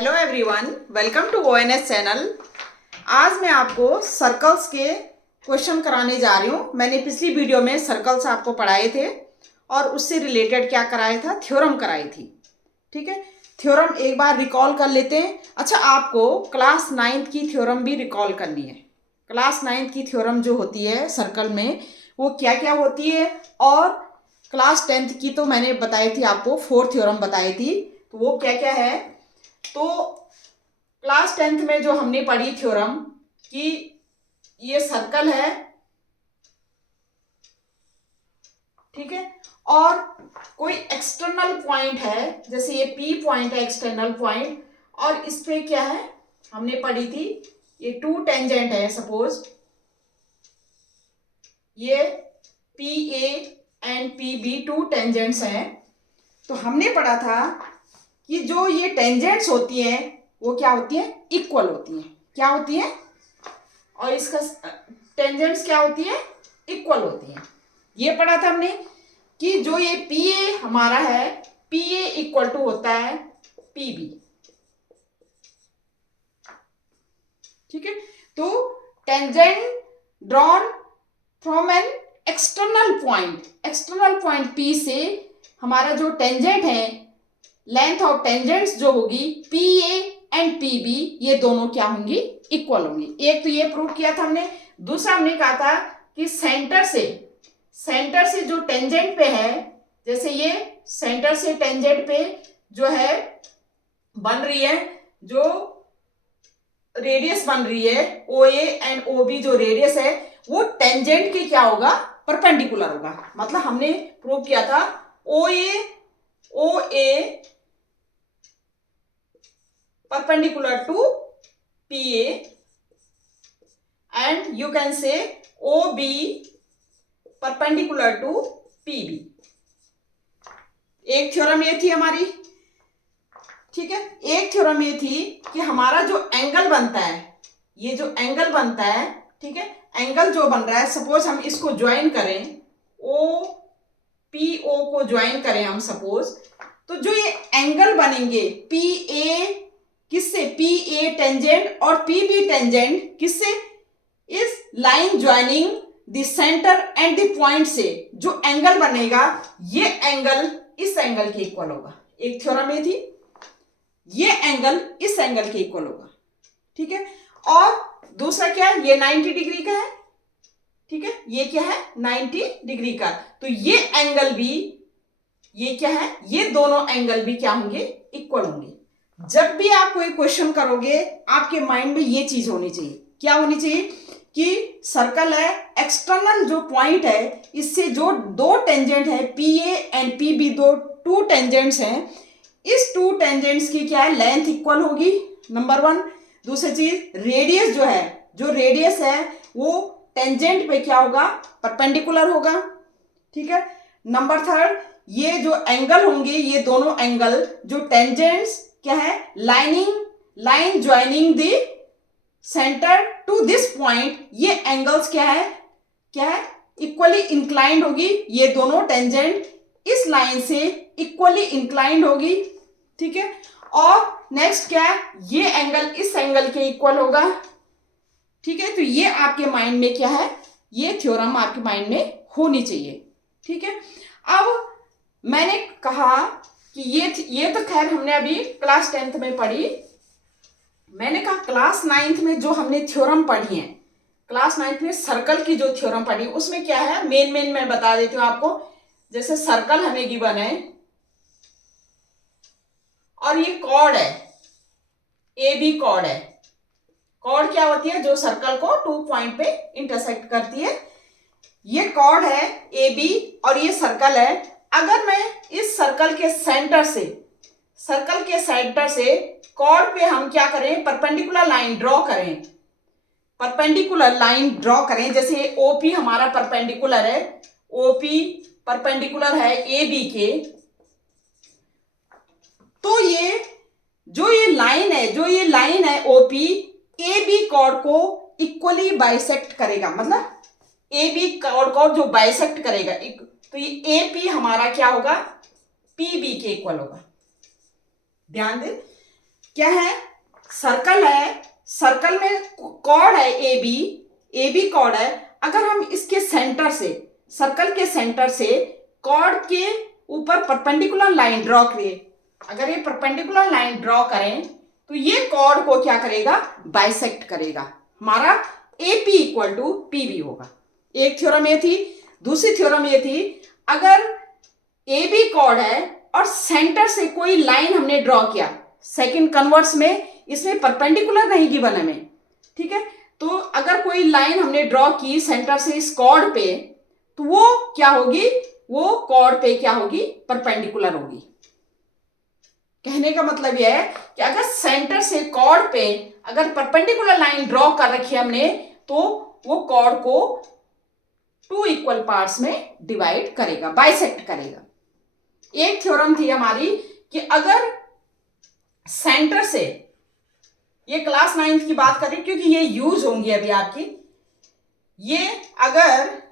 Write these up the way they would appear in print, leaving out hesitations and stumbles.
Hello everyone, welcome to ONS channel. आज मैं आपको सर्कल्स के क्वेश्चन कराने जा रही हूँ। मैंने पिछली वीडियो में सर्कल्स आपको पढ़ाए थे और उससे रिलेटेड क्या कराया था, थ्योरम कराई थी। ठीक है, थ्योरम एक बार रिकॉल कर लेते हैं। अच्छा, आपको क्लास 9th की थ्योरम भी रिकॉल करनी है। क्लास 9th की थ्योरम जो होती है सर्कल में, वो क्या क्या होती है, और क्लास 10th की तो मैंने बताई थी आपको, 4 थ्योरम बताई थी, तो वो क्या क्या है। तो क्लास 10th में जो हमने पढ़ी थ्योरम कि ये सर्कल है, ठीक है, और कोई एक्सटर्नल पॉइंट है, जैसे ये पी पॉइंट है एक्सटर्नल पॉइंट, और इस पे क्या है हमने पढ़ी थी, ये 2 टेंजेंट है। सपोज ये P A and P B 2 tangents हैं। तो हमने पढ़ा था कि जो ये टेंजेंट्स होती हैं वो क्या होती है, इक्वल होती हैं। क्या होती है, और इसका टेंजेंट्स क्या होती है, इक्वल होती हैं। ये पढ़ा था हमने कि जो ये पी ए हमारा है, पी ए इक्वल टू होता है पी बी। ठीक है, तो tangent drawn from an external point P से हमारा जो टेंजेंट है, लेंथ ऑफ टेंजेंट्स जो होगी P A and P B, ये दोनों क्या होंगी, इक्वल होंगी। एक तो ये प्रूव किया था हमने। दूसरा हमने कहा था कि सेंटर से जो टेंजेंट पे है, जैसे ये सेंटर से टेंजेंट पे जो है बन रही है, जो रेडियस बन रही है O A and O B, जो रेडियस है वो टेंजेंट के क्या होगा, परपेंडिकुलर होगा। मतलब हमने प्रूव किया था ओ ए perpendicular to PA and you can say OB perpendicular to PB। एक थ्योरम ये थी हमारी। ठीक है, एक थ्योरम ये थी कि हमारा जो एंगल बनता है, ये जो एंगल बनता है, ठीक है, एंगल जो बन रहा है, सपोज हम इसको ज्वाइन करें, ओ पी ओ को ज्वाइन करें हम सपोज, तो जो ये एंगल बनेंगे पी ए किससे, पी ए टेंजेंट और पी बी टेंजेंट किससे, इस line joining the centre and the point से जो एंगल बनेगा, ये एंगल इस एंगल के इक्वल होगा। एक थ्योरम ये थी, ये एंगल इस एंगल के इक्वल होगा। ठीक है, और दूसरा क्या है, ये 90 डिग्री का है। ठीक है, ये क्या है, 90 डिग्री का। तो ये एंगल भी, ये क्या है, ये दोनों एंगल भी क्या होंगे, इक्वल होंगे। जब भी आप कोई क्वेश्चन करोगे, आपके माइंड में ये चीज होनी चाहिए। क्या होनी चाहिए कि सर्कल है, एक्सटर्नल जो पॉइंट है, इससे जो 2 टेंजेंट है P A and P B, 2 tangents हैं, इस 2 टेंजेंट्स की क्या है, लेंथ इक्वल होगी, नंबर 1। दूसरी चीज, रेडियस जो है, जो रेडियस है वो टेंजेंट पे क्या होगा, परपेंडिकुलर होगा। ठीक है, नंबर 3, ये जो एंगल होंगे, ये दोनों एंगल जो टेंजेंट्स क्या है, line joining the centre to this point, ये एंगल्स क्या है, इक्वली इंक्लाइंड होगी। ये दोनों टेंजेंट इस लाइन से इक्वली इंक्लाइंड होगी। ठीक है, और नेक्स्ट क्या है, ये एंगल इस एंगल के इक्वल होगा। ठीक है, तो ये आपके माइंड में क्या है, ये थ्योरम आपके माइंड में होनी चाहिए। ठीक है, अब मैंने कहा कि ये तो खैर हमने अभी क्लास 10th में पढ़ी। मैंने कहा क्लास 9th में जो हमने थ्योरम पढ़ी है, क्लास 9th में सर्कल की जो थ्योरम पढ़ी, उसमें क्या है, मेन मैं बता देती हूँ आपको। जैसे सर्कल हमें गिवन है और ये कॉर्ड है, ए बी कॉर्ड है। कॉर्ड क्या होती है, जो सर्कल को 2 पॉइंट पे इंटरसेक्ट करती है। ये कॉर्ड है ए बी और ये सर्कल है। अगर मैं इस सर्कल के सेंटर से कॉर्ड पे हम क्या करें, परपेंडिकुलर लाइन ड्रॉ करें, जैसे ओपी हमारा परपेंडिकुलर है, ओपी परपेंडिकुलर है ए बी के, तो ये लाइन है ओपी, ए बी कॉर्ड को इक्वली बाइसेक्ट करेगा। मतलब ए बी कॉर्ड को जो बाइसेक्ट करेगा, तो ये ए पी हमारा क्या होगा, पी बी के इक्वल होगा। ध्यान दें, क्या है, सर्कल है, सर्कल में कॉर्ड है ए बी कॉर्ड है। अगर हम इसके सेंटर से, सर्कल के सेंटर से कॉर्ड के ऊपर परपेंडिकुलर लाइन ड्रॉ करें, अगर ये परपेंडिकुलर लाइन ड्रॉ करें तो ये कॉर्ड को क्या करेगा, बाइसेक्ट करेगा। हमारा AP इक्वल टू PB होगा। एक थ्योरम ये थी। दूसरी थ्योरम ये थी, अगर AB कॉर्ड है और सेंटर से कोई लाइन हमने ड्रॉ किया, सेकंड कन्वर्स में इसमें परपेंडिकुलर नहीं गिवन हमें, ठीक है, तो अगर कोई लाइन हमने ड्रॉ की सेंटर से इस कॉर्ड पे, तो वो क्या होगी, वो कॉर्ड पे क्या होगी, परपेंडिकुलर होगी। कहने का मतलब यह है कि अगर सेंटर से कॉर्ड पे अगर परपेंडिकुलर लाइन ड्रॉ कर रखी है हमने, तो वो कॉर्ड को 2 इक्वल पार्ट्स में डिवाइड करेगा, बाइसेक्ट करेगा। एक थ्योरम थी हमारी कि अगर सेंटर से, ये क्लास 9th की बात करें क्योंकि ये यूज होंगी अभी आपकी, ये अगर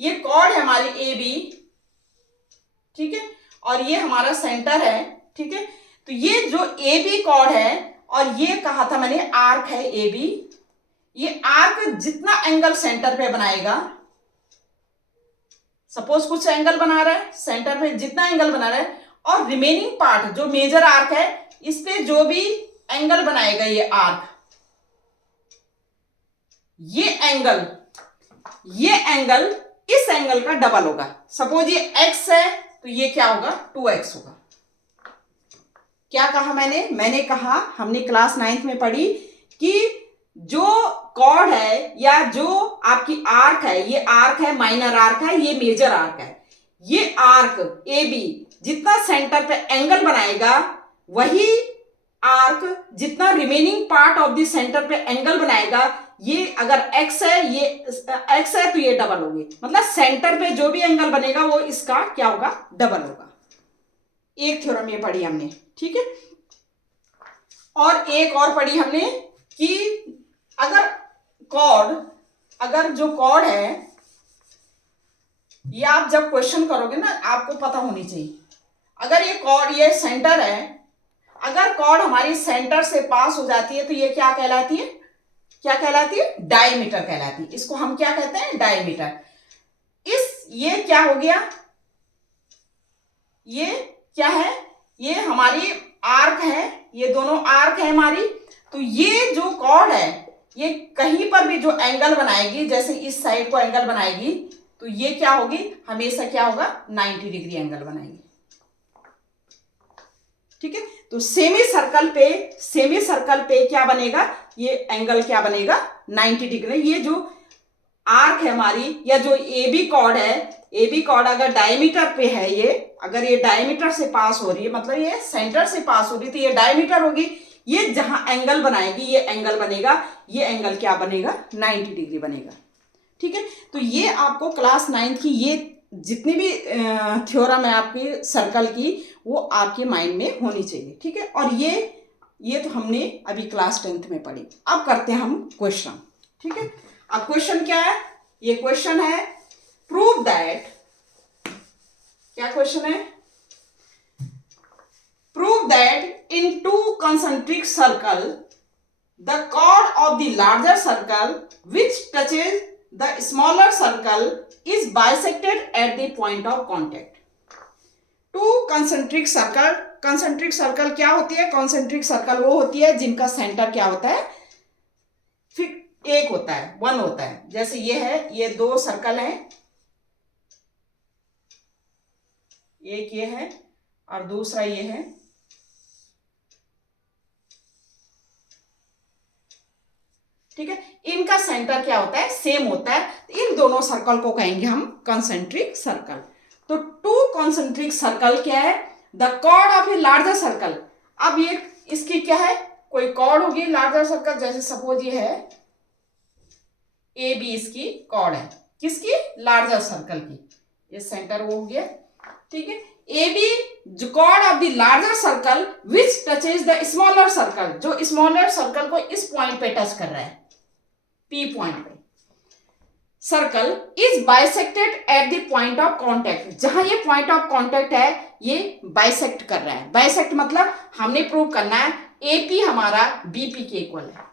ये कॉर्ड है हमारी AB, ठीक है, और ये हमारा सेंटर है, ठीक है, तो ये जो AB कॉर्ड है और ये कहा था मैंने आर्क है AB, ये आर्क जितना एंगल सेंटर पे बनाएगा, सपोज कुछ एंगल बना रहा है सेंटर पे, जितना एंगल बना रहा है, और रिमेनिंग पार्ट जो मेजर आर्क है इस पे जो भी एंगल बनाएगा ये आर्क, ये एंगल इस एंगल का डबल होगा। सपोज ये x है तो ये क्या होगा, 2x होगा। क्या कहा मैंने कहा, हमने क्लास 9th में पढ़ी कि जो कॉर्ड है या जो आपकी आर्क है, ये आर्क है, माइनर आर्क है, ये मेजर आर्क है, ये आर्क AB जितना सेंटर पे एंगल बनाएगा, वही आर्क जितना remaining part of the centre पे एंगल बनाएगा, ये अगर x है, ये x है तो ये डबल होगी, मतलब सेंटर पे जो भी एंगल बनेगा वो इसका क्या होगा, डबल होगा। एक थ्योरम ये पढ़ी हमने, ठीक है। और एक और पढ़ी हमने कि अगर जो कॉर्ड है, ये आप जब क्वेश्चन करोगे ना आपको पता होनी चाहिए, अगर ये कॉर्ड, ये सेंटर है, अगर कॉर्ड हमारी सेंटर से पास हो जाती है तो ये क्या कहलाती है, डायमीटर कहलाती है। इसको हम क्या कहते हैं, डायमीटर। ये क्या हो गया, ये क्या है, ये हमारी आर्क है, ये दोनों आर्क है हमारी। तो ये जो कॉर्ड है ये कहीं पर भी जो एंगल बनाएगी, जैसे इस साइड को एंगल बनाएगी, तो ये क्या होगी, हमेशा क्या होगा, 90 डिग्री एंगल बनाएगी, ठीक है। तो सेमी सर्कल पे क्या बनेगा, ये एंगल क्या बनेगा, 90 डिग्री। ये जो आर्क है हमारी या जो AB कॉर्ड है, AB कॉर्ड अगर डायमीटर पे है, ये अगर ये डायमीटर से पास हो रही है, मतलब ये सेंटर से पास हो रही है, तो ये डायमीटर होगी। ये जहां एंगल बनाएगी ये एंगल बनेगा, ये एंगल क्या बनेगा, 90 डिग्री बनेगा, ठीक है। तो ये आपको क्लास 9th की ये जितनी भी थ्योरम है आपकी सर्कल की, वो आपके माइंड में होनी चाहिए, ठीक है। और ये तो हमने अभी क्लास 10th में पढ़ी। अब करते हैं हम क्वेश्चन, ठीक है। अब क्वेश्चन क्या है, ये क्वेश्चन है प्रूव दैट, क्या क्वेश्चन है, prove that in 2 concentric circle the chord of the larger circle which touches the smaller circle is bisected at the point of contact। 2 concentric circle क्या होती है, concentric circle वो होती है जिनका सेंटर क्या होता है, फिर एक होता है, 1 होता है। जैसे ये है, ये 2 सर्कल हैं, एक ये है और दूसरा ये है, ठीक है। इनका सेंटर क्या होता है, सेम होता है, इन दोनों सर्कल को कहेंगे हम कंसेंट्रिक सर्कल। तो 2 कंसेंट्रिक सर्कल क्या है, the chord of a larger circle. अब ये इसकी क्या है, कोई कॉर्ड होगी लार्जर सर्कल, जैसे सपोज ये है AB, इसकी कॉर्ड है, किसकी, लार्जर सर्कल की, ये सेंटर वो हो गया, ठीक है। AB जो chord of the larger circle which touches the smaller circle, जो स्मॉलर सर्कल को इस पॉइंट पे टच कर रहा है, P पॉइंट पे, circle is bisected at the point of contact. जहां ये पॉइंट ऑफ कॉन्टैक्ट है ये बाइसेक्ट कर रहा है। बाइसेक्ट मतलब हमने प्रूव करना है एपी हमारा बीपी के इक्वल है।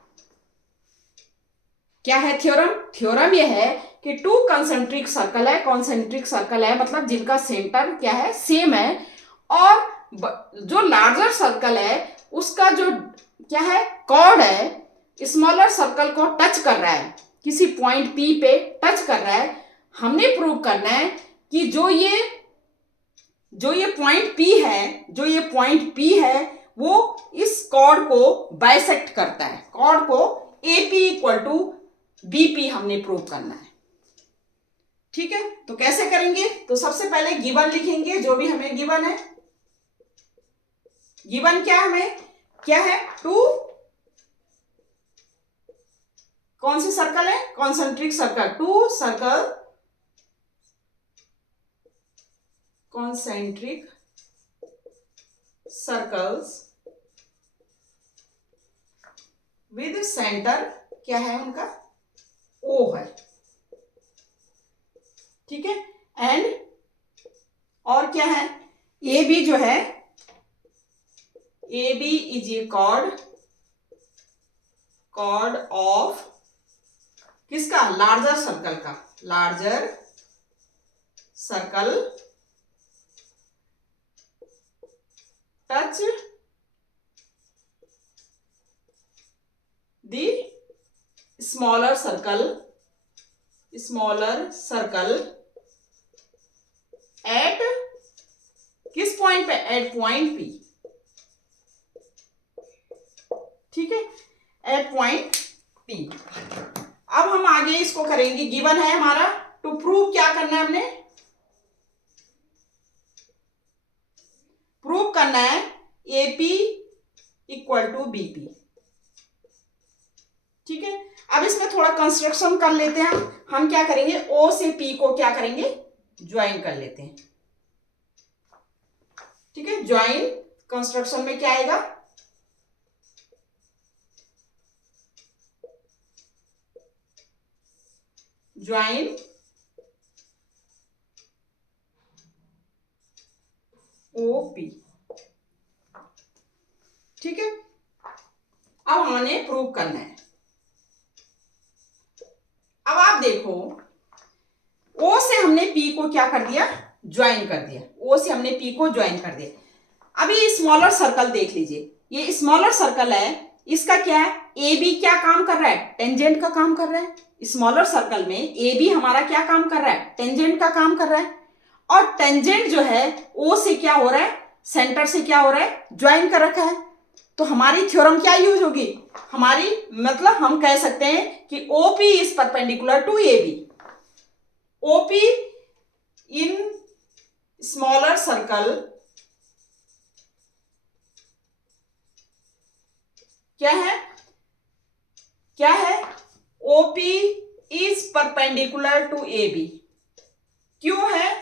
क्या है थ्योरम? थ्योरम ये है कि टू कंसेंट्रिक सर्कल है, कॉन्सेंट्रिक सर्कल है मतलब जिनका सेंटर क्या है, सेम है, और जो लार्जर सर्कल है उसका जो क्या है, कॉर्ड है, स्मॉलर सर्कल को टच कर रहा है, किसी पॉइंट पी पे टच कर रहा है। हमने प्रूव करना है कि जो ये पॉइंट पी है, जो ये पॉइंट पी है वो इस कॉर्ड को बाइसेक्ट करता है। कॉर्ड को एपी इक्वल टू बीपी हमने प्रूव करना है। ठीक है, तो कैसे करेंगे? तो सबसे पहले गिवन लिखेंगे, जो भी हमें गिवन है। गिवन क्या हमें क्या है? टू कौन सी सर्कल है? Concentric circle. Two circle concentric circles with centre क्या है उनका? ओ है। ठीक है, एंड और क्या है? ए बी जो है, A B is a chord of किसका? लार्जर सर्कल का। Larger circle touch the smaller circle at किस पॉइंट पे? At point P. ठीक है, एट पॉइंट पी। अब हम आगे इसको करेंगे। गिवन है हमारा, टू प्रूव क्या करना है? हमने प्रूव करना है एपी इक्वल टू बीपी। ठीक है, अब इसमें थोड़ा कंस्ट्रक्शन कर लेते हैं। हम क्या करेंगे? ओ से पी को क्या करेंगे? ज्वाइन कर लेते हैं। ठीक है, ज्वाइन कंस्ट्रक्शन में क्या आएगा? Join OP. ठीक है, अब हमने प्रूव करना है। अब आप देखो, ओ से हमने पी को क्या कर दिया? ज्वाइन कर दिया। ओ से हमने पी को ज्वाइन कर दिया। अभी स्मॉलर सर्कल देख लीजिए। ये स्मॉलर सर्कल है, इसका क्या है? ए बी क्या काम कर रहा है? टेंजेंट का काम कर रहा है। स्मॉलर सर्कल में ए बी हमारा क्या काम कर रहा है? टेंजेंट का काम कर रहा है। और टेंजेंट जो है ओ से क्या हो रहा है? सेंटर से क्या हो रहा है? ज्वाइन कर रखा है। तो हमारी थ्योरम क्या यूज होगी? हमारी मतलब हम कह सकते हैं कि OP is perpendicular to A B. OP in smaller circle क्या है? क्या है? OP is perpendicular to A B. क्यों है?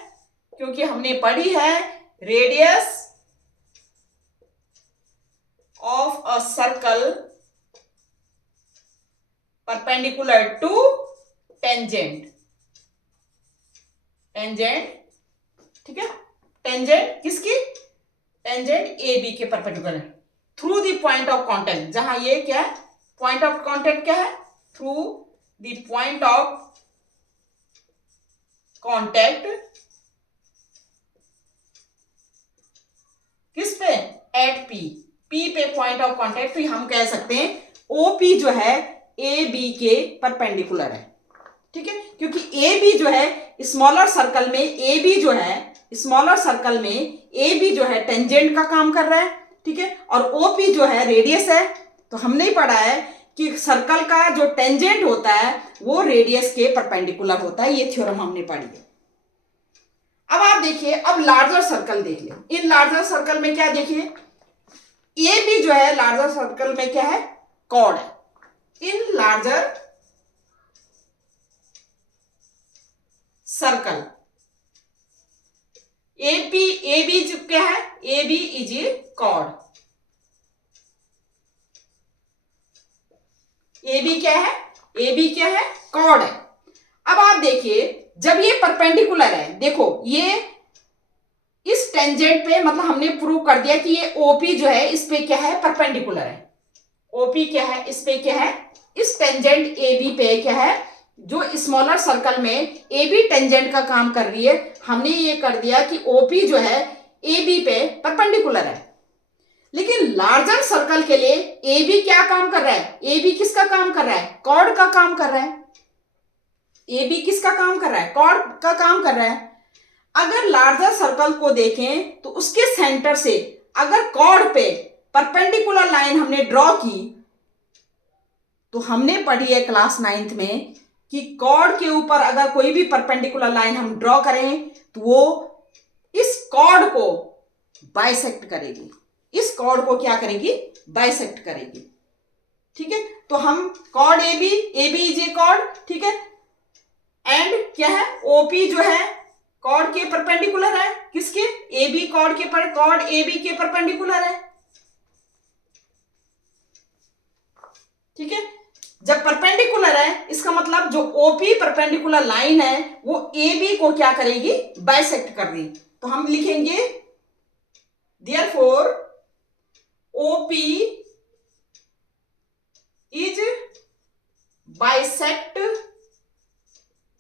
क्योंकि हमने पढ़ी है radius of a circle perpendicular to tangent. ठीक है, टेंजेंट किसकी? टेंजेंट ए बी के perpendicular through the point of contact. जहां ये क्या है? पॉइंट ऑफ कांटेक्ट क्या है? Through the point of contact किस पे? At P. पी पे पॉइंट ऑफ कांटेक्ट। तो हम कह सकते हैं ओपी जो है ए बी के परपेंडिकुलर है। ठीक है, क्योंकि ए बी जो है स्मॉलर सर्कल में, ए बी जो है स्मॉलर सर्कल में ए बी जो है टेंजेंट का काम कर रहा है। ठीक है, और ओपी जो है रेडियस है। तो हमने ही पढ़ा है कि सर्कल का जो टेंजेंट होता है वो रेडियस के परपेंडिकुलर होता है। ये थ्योरम हमने पढ़ी है। अब आप देखिए, अब लार्जर सर्कल देख ले। इन लार्जर सर्कल में क्या देखिए? ए बी जो है लार्जर सर्कल में क्या है? कॉर्ड है। In larger circle A B क्या है? A B is a chord. A B क्या है? ए बी क्या है? कॉर्ड है। अब आप देखिए, जब ये परपेंडिकुलर है, देखो ये इस टेंजेंट पे, मतलब हमने प्रूव कर दिया कि ये ओपी जो है इस पे क्या है, परपेंडिकुलर है। ओपी क्या है, इस पे क्या है, इस टेंजेंट ए बी पे क्या है, जो स्मॉलर सर्कल में ए बी टेंजेंट का काम कर रही है, हमने ये कर दिया कि ओपी जो है ए बी पे परपेंडिकुलर है। लेकिन लार्जर सर्कल के लिए ए बी क्या काम कर रहा है, ए बी किसका काम कर रहा है, कॉर्ड का काम कर रहा है। ए बी किसका काम कर रहा है, कॉर्ड का काम कर रहा है। अगर लार्जर सर्कल को देखें तो उसके सेंटर से अगर कॉर्ड पे परपेंडिकुलर लाइन हमने ड्रॉ की, तो हमने पढ़ी है क्लास 9th में कि कॉर्ड के ऊपर अगर कोई भी परपेंडिकुलर लाइन हम ड्रॉ करें तो वो इस कॉर्ड को बाइसेक्ट करेगी, इस कॉर्ड को क्या करेगी, बाइसेक्ट करेगी। ठीक है, तो हम chord A B is a chord, ठीक है, एंड क्या है, ओपी जो है कॉर्ड के परपेंडिकुलर है, किसके, ए बी कॉर्ड के पर, कॉर्ड ए बी के परपेंडिकुलर है। ठीक है, जब परपेंडिकुलर है इसका मतलब जो ओपी परपेंडिकुलर लाइन है वो ए बी को क्या करेगी, बाइसेक्ट कर रही। तो हम लिखेंगे therefore OP is bisect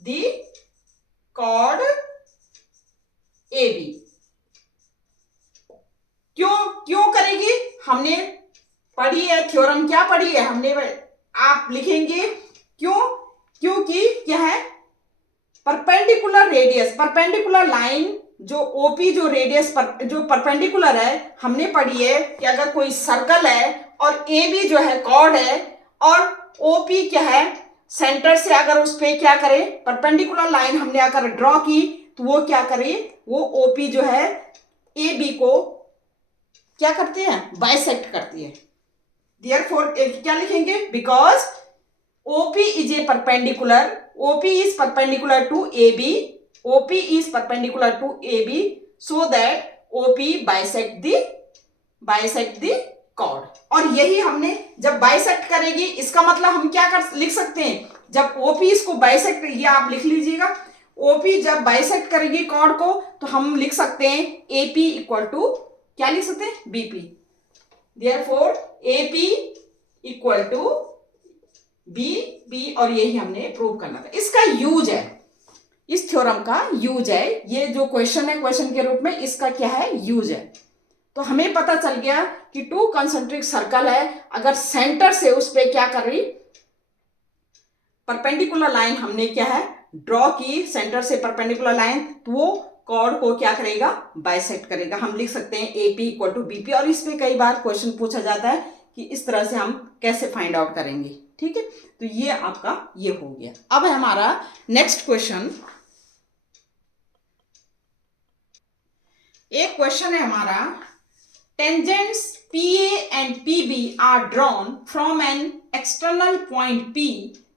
the chord A B. क्यों करेगी, हमने पढ़ी है थ्योरम, क्या पढ़ी है हमने, आप लिखेंगे क्यों, क्योंकि क्या है, परपेंडिकुलर रेडियस, परपेंडिकुलर लाइन जो ओपी जो रेडियस पर जो परपेंडिकुलर है, हमने पढ़ी है कि अगर कोई सर्कल है और ए बी जो है कॉर्ड है और ओपी क्या है सेंटर से अगर उस पे क्या करे, परपेंडिकुलर लाइन हमने अगर ड्रॉ की तो वो क्या करे, वो ओपी जो है ए बी को क्या करती है, बाइसेक्ट करती है। देयरफॉर क्या लिखेंगे, because OP is a perpendicular, OP is perpendicular to A B, OP is perpendicular to A B, so that OP bisect the chord. और यही हमने जब बाइसेक्ट करेगी, इसका मतलब हम क्या कर लिख सकते हैं, जब ओपी इसको बाइसेक्ट, ये आप लिख लीजिएगा, ओपी जब बाइसेक्ट करेगी कॉर्ड को तो हम लिख सकते हैं एपी इक्वल टू क्या लिख सकते हैं, BP. Therefore AP equal to B, और यही हमने प्रूव करना था। इसका यूज है, इस थ्योरम का यूज है, ये जो क्वेश्चन है क्वेश्चन के रूप में इसका क्या है, यूज है। तो हमें पता चल गया कि टू कंसेंट्रिक सर्कल है, अगर सेंटर से उस पे क्या कर रही, परपेंडिकुलर लाइन हमने क्या है ड्रॉ की, सेंटर से परपेंडिकुलर लाइन, तो वो कॉर्ड को क्या करेगा, बाइसेक्ट करेगा। हम लिख सकते हैं एपी इक्वल टू बीपी, और इस पे कई बार क्वेश्चन पूछा जाता है कि इस तरह से हम कैसे फाइंड आउट करेंगे। ठीक है, तो ये आपका ये हो गया। अब है हमारा नेक्स्ट क्वेश्चन, एक क्वेश्चन है हमारा, tangents PA and PB are drawn from an external point P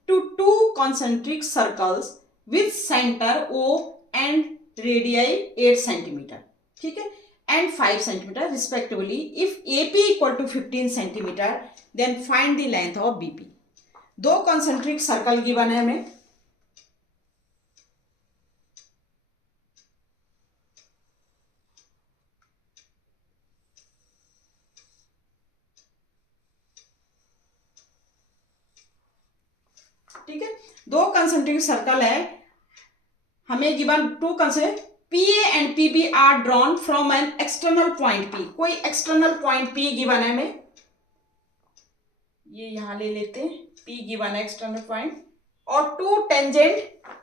to two concentric circles with center O and radii 8 centimeter, ठीक है, and 5 centimeter respectively. If AP equal to 15 centimeter, then find the length of BP. दो concentric circle given है हमें, ठीक है, दो concentric circle है हमें given, two concentric PA and PB are drawn from an external point P, कोई external point P given है हमें, ये यहां ले लेते हैं, P गिवन है एक्सटर्नल पॉइंट, और two tangent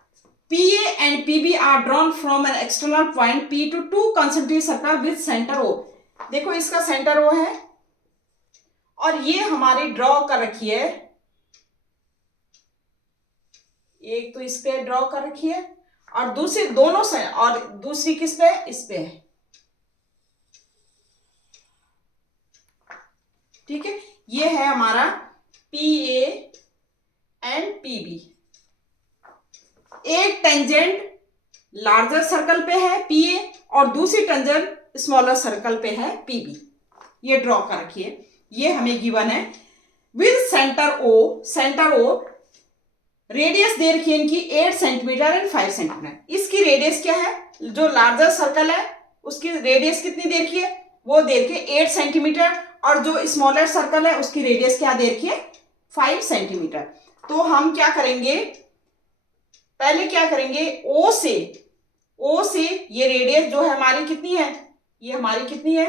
PA and PB are drawn from an external point P to two concentric circle with centre O। देखो इसका सेंटर O है और ये हमारी ड्रॉ कर रखी है, एक तो इस पे ड्रॉ कर रखी है और दूसरी दोनों से, और दूसरी किस पे, इस पे है। ठीक है, ये है हमारा PA एंड PB। एक टेंजेंट लार्जर सर्कल पे है PA और दूसरी टेंजेंट स्मॉलर सर्कल पे है PB, ये ड्रॉ कर रखी है, ये हमें गिवन है with centre O, centre O radius दे रखी है इनकी 8 सेंटीमीटर एंड 5 सेंटीमीटर। इसकी रेडियस क्या है, जो लार्जर सर्कल है उसकी रेडियस कितनी दे रखी है, वो दे रखी है 8 सेंटीमीटर, और जो स्मॉलर सर्कल है उसकी रेडियस क्या दे रखी है, 5 सेंटीमीटर। तो हम क्या करेंगे, पहले क्या करेंगे, ओ से ये रेडियस जो है हमारी कितनी है, ये हमारी कितनी है,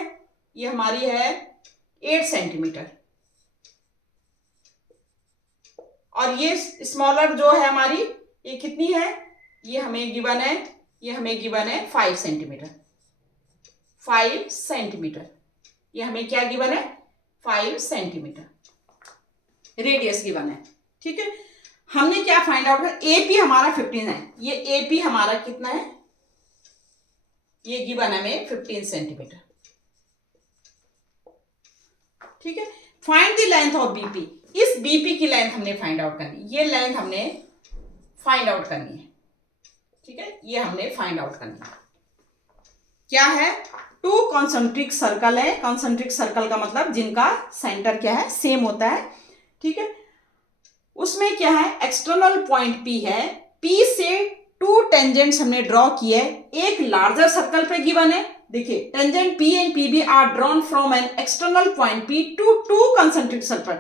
ये हमारी है 8 सेंटीमीटर, और ये स्मॉलर जो है हमारी ये कितनी है, ये हमें गिवन है, ये हमें गिवन है 5 सेंटीमीटर, 5 सेंटीमीटर, ये हमें क्या गिवन है, 5 सेंटीमीटर रेडियस गिवन है। ठीक है, हमने क्या फाइंड आउट किया, एपी हमारा 15 है, ये एपी हमारा कितना है, ये गिवन है हमें 15 सेंटीमीटर। ठीक है, find the length of BP, इस बीपी की लेंथ हमने फाइंड आउट करनी, ये लेंथ हमने फाइंड आउट करनी है। ठीक है, ये हमने फाइंड आउट करनी है। क्या है, 2 कॉन्सेंट्रिक सर्कल है, कॉन्सेंट्रिक सर्कल का मतलब जिनका सेंटर क्या है, सेम होता है। ठीक है, उसमें क्या है, एक्सटर्नल पॉइंट पी है, पी से 2 टेंजेंट्स हमने ड्रॉ किए, एक लार्जर सर्कल पे गिवन है। देखिए, tangent P and PB are drawn from an external point P to 2 concentric circle,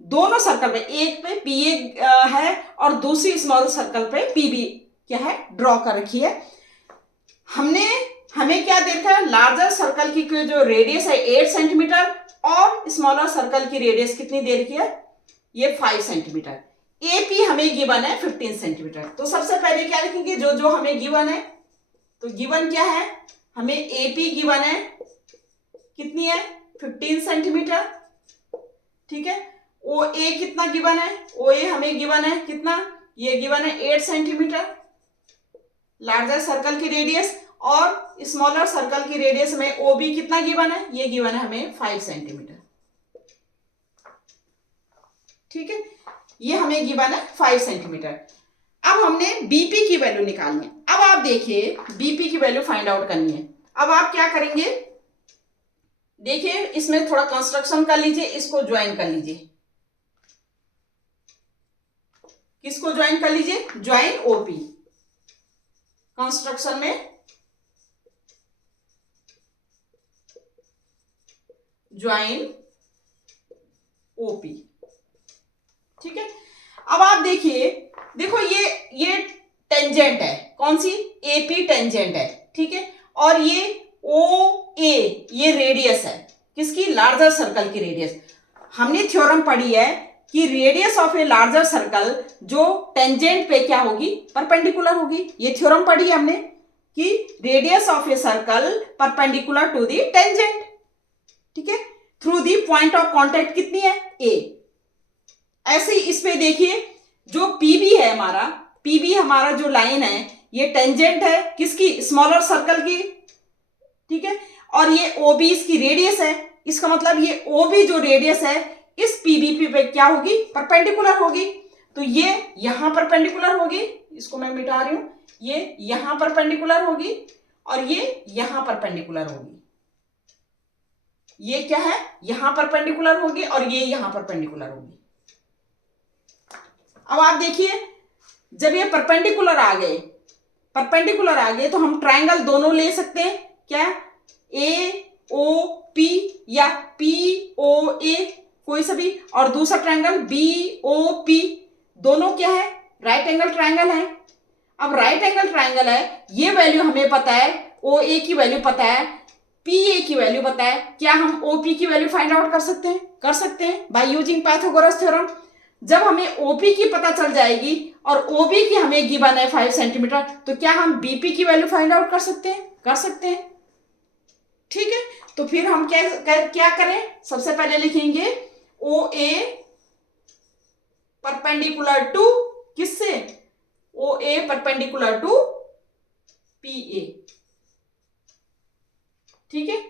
दोनों सर्कल पे, एक पे पी ए है और दूसरी स्मॉल सर्कल पे पीबी क्या है, ड्रॉ कर रखी है। हमें क्या देखा है, लार्जर सर्कल की जो रेडियस है 8 सेंटीमीटर, और स्मॉलर सर्कल की रेडियस कितनी दे रखी है, ये 5 सेंटीमीटर। एपी हमें गिवन है 15 सेंटीमीटर। तो सबसे पहले क्या लिखेंगे, जो जो हमें गिवन है, तो गिवन क्या है, हमें एपी गिवन है कितनी है, 15 सेंटीमीटर। ठीक है, ओ ए कितना गिवन है, ओ ए हमें गिवन है कितना, ये गिवन है 8 सेंटीमीटर लार्जर सर्कल की रेडियस, और स्मॉलर सर्कल की रेडियस में ओ बी कितना गिवन है, ये गिवन है हमें 5 सेंटीमीटर। ठीक है, ये हमें गिवन है 5 सेंटीमीटर। अब हमने बीपी की वैल्यू निकालनी है। अब आप देखिए, बीपी की वैल्यू फाइंड आउट करनी है। अब आप क्या करेंगे, देखिए इसमें थोड़ा कंस्ट्रक्शन कर लीजिए, इसको ज्वाइन कर लीजिए। किसको ज्वाइन कर लीजिए, ज्वाइन ओपी, कंस्ट्रक्शन में ज्वाइन ओपी। ठीक है, अब आप देखिए, देखो ये टेंजेंट है, कौन सी, एपी टेंजेंट है। ठीक है, और ये ओ ए ये रेडियस है, किसकी, लार्जर सर्कल की रेडियस। हमने थ्योरम पढ़ी है कि radius of a larger circle जो टेंजेंट पे क्या होगी, परपेंडिकुलर होगी। ये थ्योरम पढ़ी है हमने कि radius of a circle perpendicular to the tangent. ठीक है, through the point of contact कितनी है, ए। ऐसे ही इस पे देखिए, जो पीबी है हमारा, पीबी हमारा जो लाइन है, ये टेंजेंट है किसकी, स्मॉलर सर्कल की। ठीक है, और ये ओबी इसकी रेडियस है, इसका मतलब ये ओबी जो रेडियस है इस पीबी पे क्या होगी, परपेंडिकुलर होगी। तो ये यहां परपेंडिकुलर होगी, इसको मैं मिटा रही हूं, ये यहां परपेंडिकुलर होगी और ये यहां परपेंडिकुलर होगी। ये क्या है, यहां परपेंडिकुलर होगी और ये यहां परपेंडिकुलर होगी। अब आप देखिए, जब ये परपेंडिकुलर आ गए तो हम ट्रायंगल दोनों ले सकते हैं, क्या, ए ओ पी या पी ओ ए, कोई सा भी, और दूसरा ट्रायंगल बी ओ पी, दोनों क्या है, राइट एंगल ट्रायंगल है। अब राइट एंगल ट्रायंगल है, ये वैल्यू हमें पता है, ओ ए की वैल्यू पता है, पी ए की वैल्यू पता है, क्या हम ओ पी की वैल्यू फाइंड आउट कर सकते हैं बाय यूजिंग पाइथागोरस थ्योरम। जब हमें ओपी की पता चल जाएगी और ओबी की हमें गिवन है 5 सेंटीमीटर, तो क्या हम बीपी की वैल्यू फाइंड आउट कर सकते हैं। ठीक है, तो फिर हम क्या करें, सबसे पहले लिखेंगे ओ ए परपेंडिकुलर टू किससे, ओ ए परपेंडिकुलर टू पी ए। ठीक है,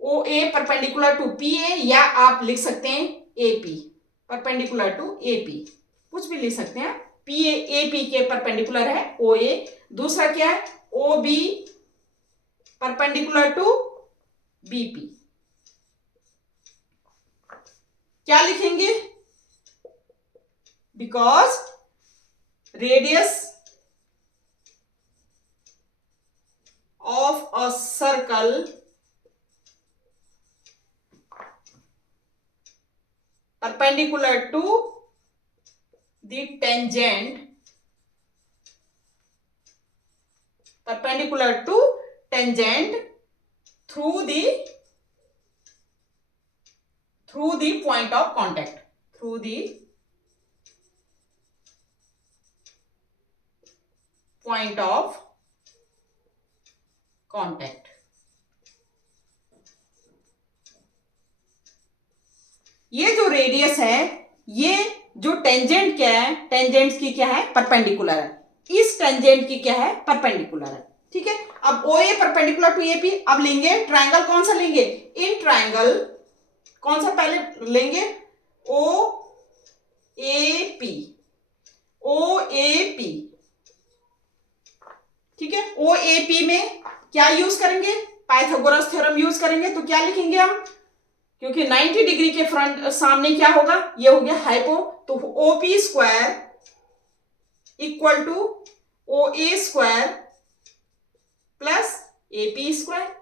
O A perpendicular to P A, या आप लिख सकते हैं एपी परपेंडिकुलर टू एपी, कुछ भी लिख सकते हैं। पी ए पी के परपेंडिकुलर है ओ ए, दूसरा क्या है, O B perpendicular to BP. क्या लिखेंगे, because radius of a circle perpendicular to the tangent through the point of contact, through the point of contact. ये जो रेडियस है, ये जो टेंजेंट क्या है, टेंजेंट की क्या है, परपेंडिकुलर है, इस टेंजेंट की क्या है, परपेंडिकुलर है। ठीक है, अब ओ ए परपेंडिकुलर टू ए पी। अब लेंगे ट्रायंगल, कौन सा लेंगे, इन ट्रायंगल कौन सा पहले लेंगे, ओ A P, O A P. ठीक है, ओ ए पी में क्या यूज करेंगे, पाइथागोरस थ्योरम यूज करेंगे। तो क्या लिखेंगे हम, क्योंकि 90 डिग्री के फ्रंट सामने क्या होगा, ये हो गया हाइपो, तो O P square equal to O A square plus A P square.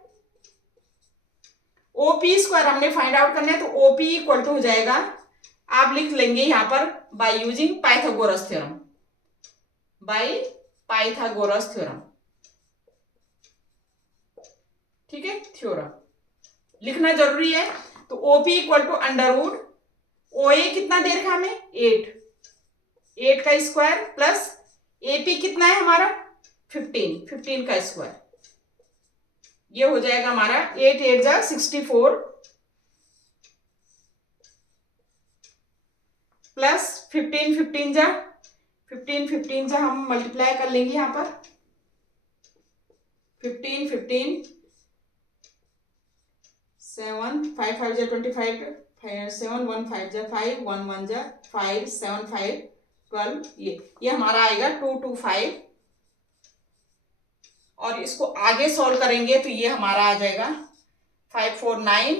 O P square हमने फाइंड आउट करना है, तो ओ पी इक्वल टू हो जाएगा, आप लिख लेंगे यहां पर by using Pythagoras theorem, by Pythagoras theorem. ठीक है, थ्योरम लिखना जरूरी है। तो OP equal to under root OA कितना दे रखा हमें, 8 का स्क्वायर प्लस AP कितना है हमारा 15 का स्क्वायर। ये हो जाएगा हमारा 8 8 जा 64 प्लस 15 जा हम मल्टीप्लाई कर लेंगे यहां पर 15 7 5 5 जा 25 7 1 5 जा 5 1 1 जा 5 7 5 12 ये हमारा आएगा 2 2 5 और इसको आगे सॉल्व करेंगे तो ये हमारा आ जाएगा 5 4 9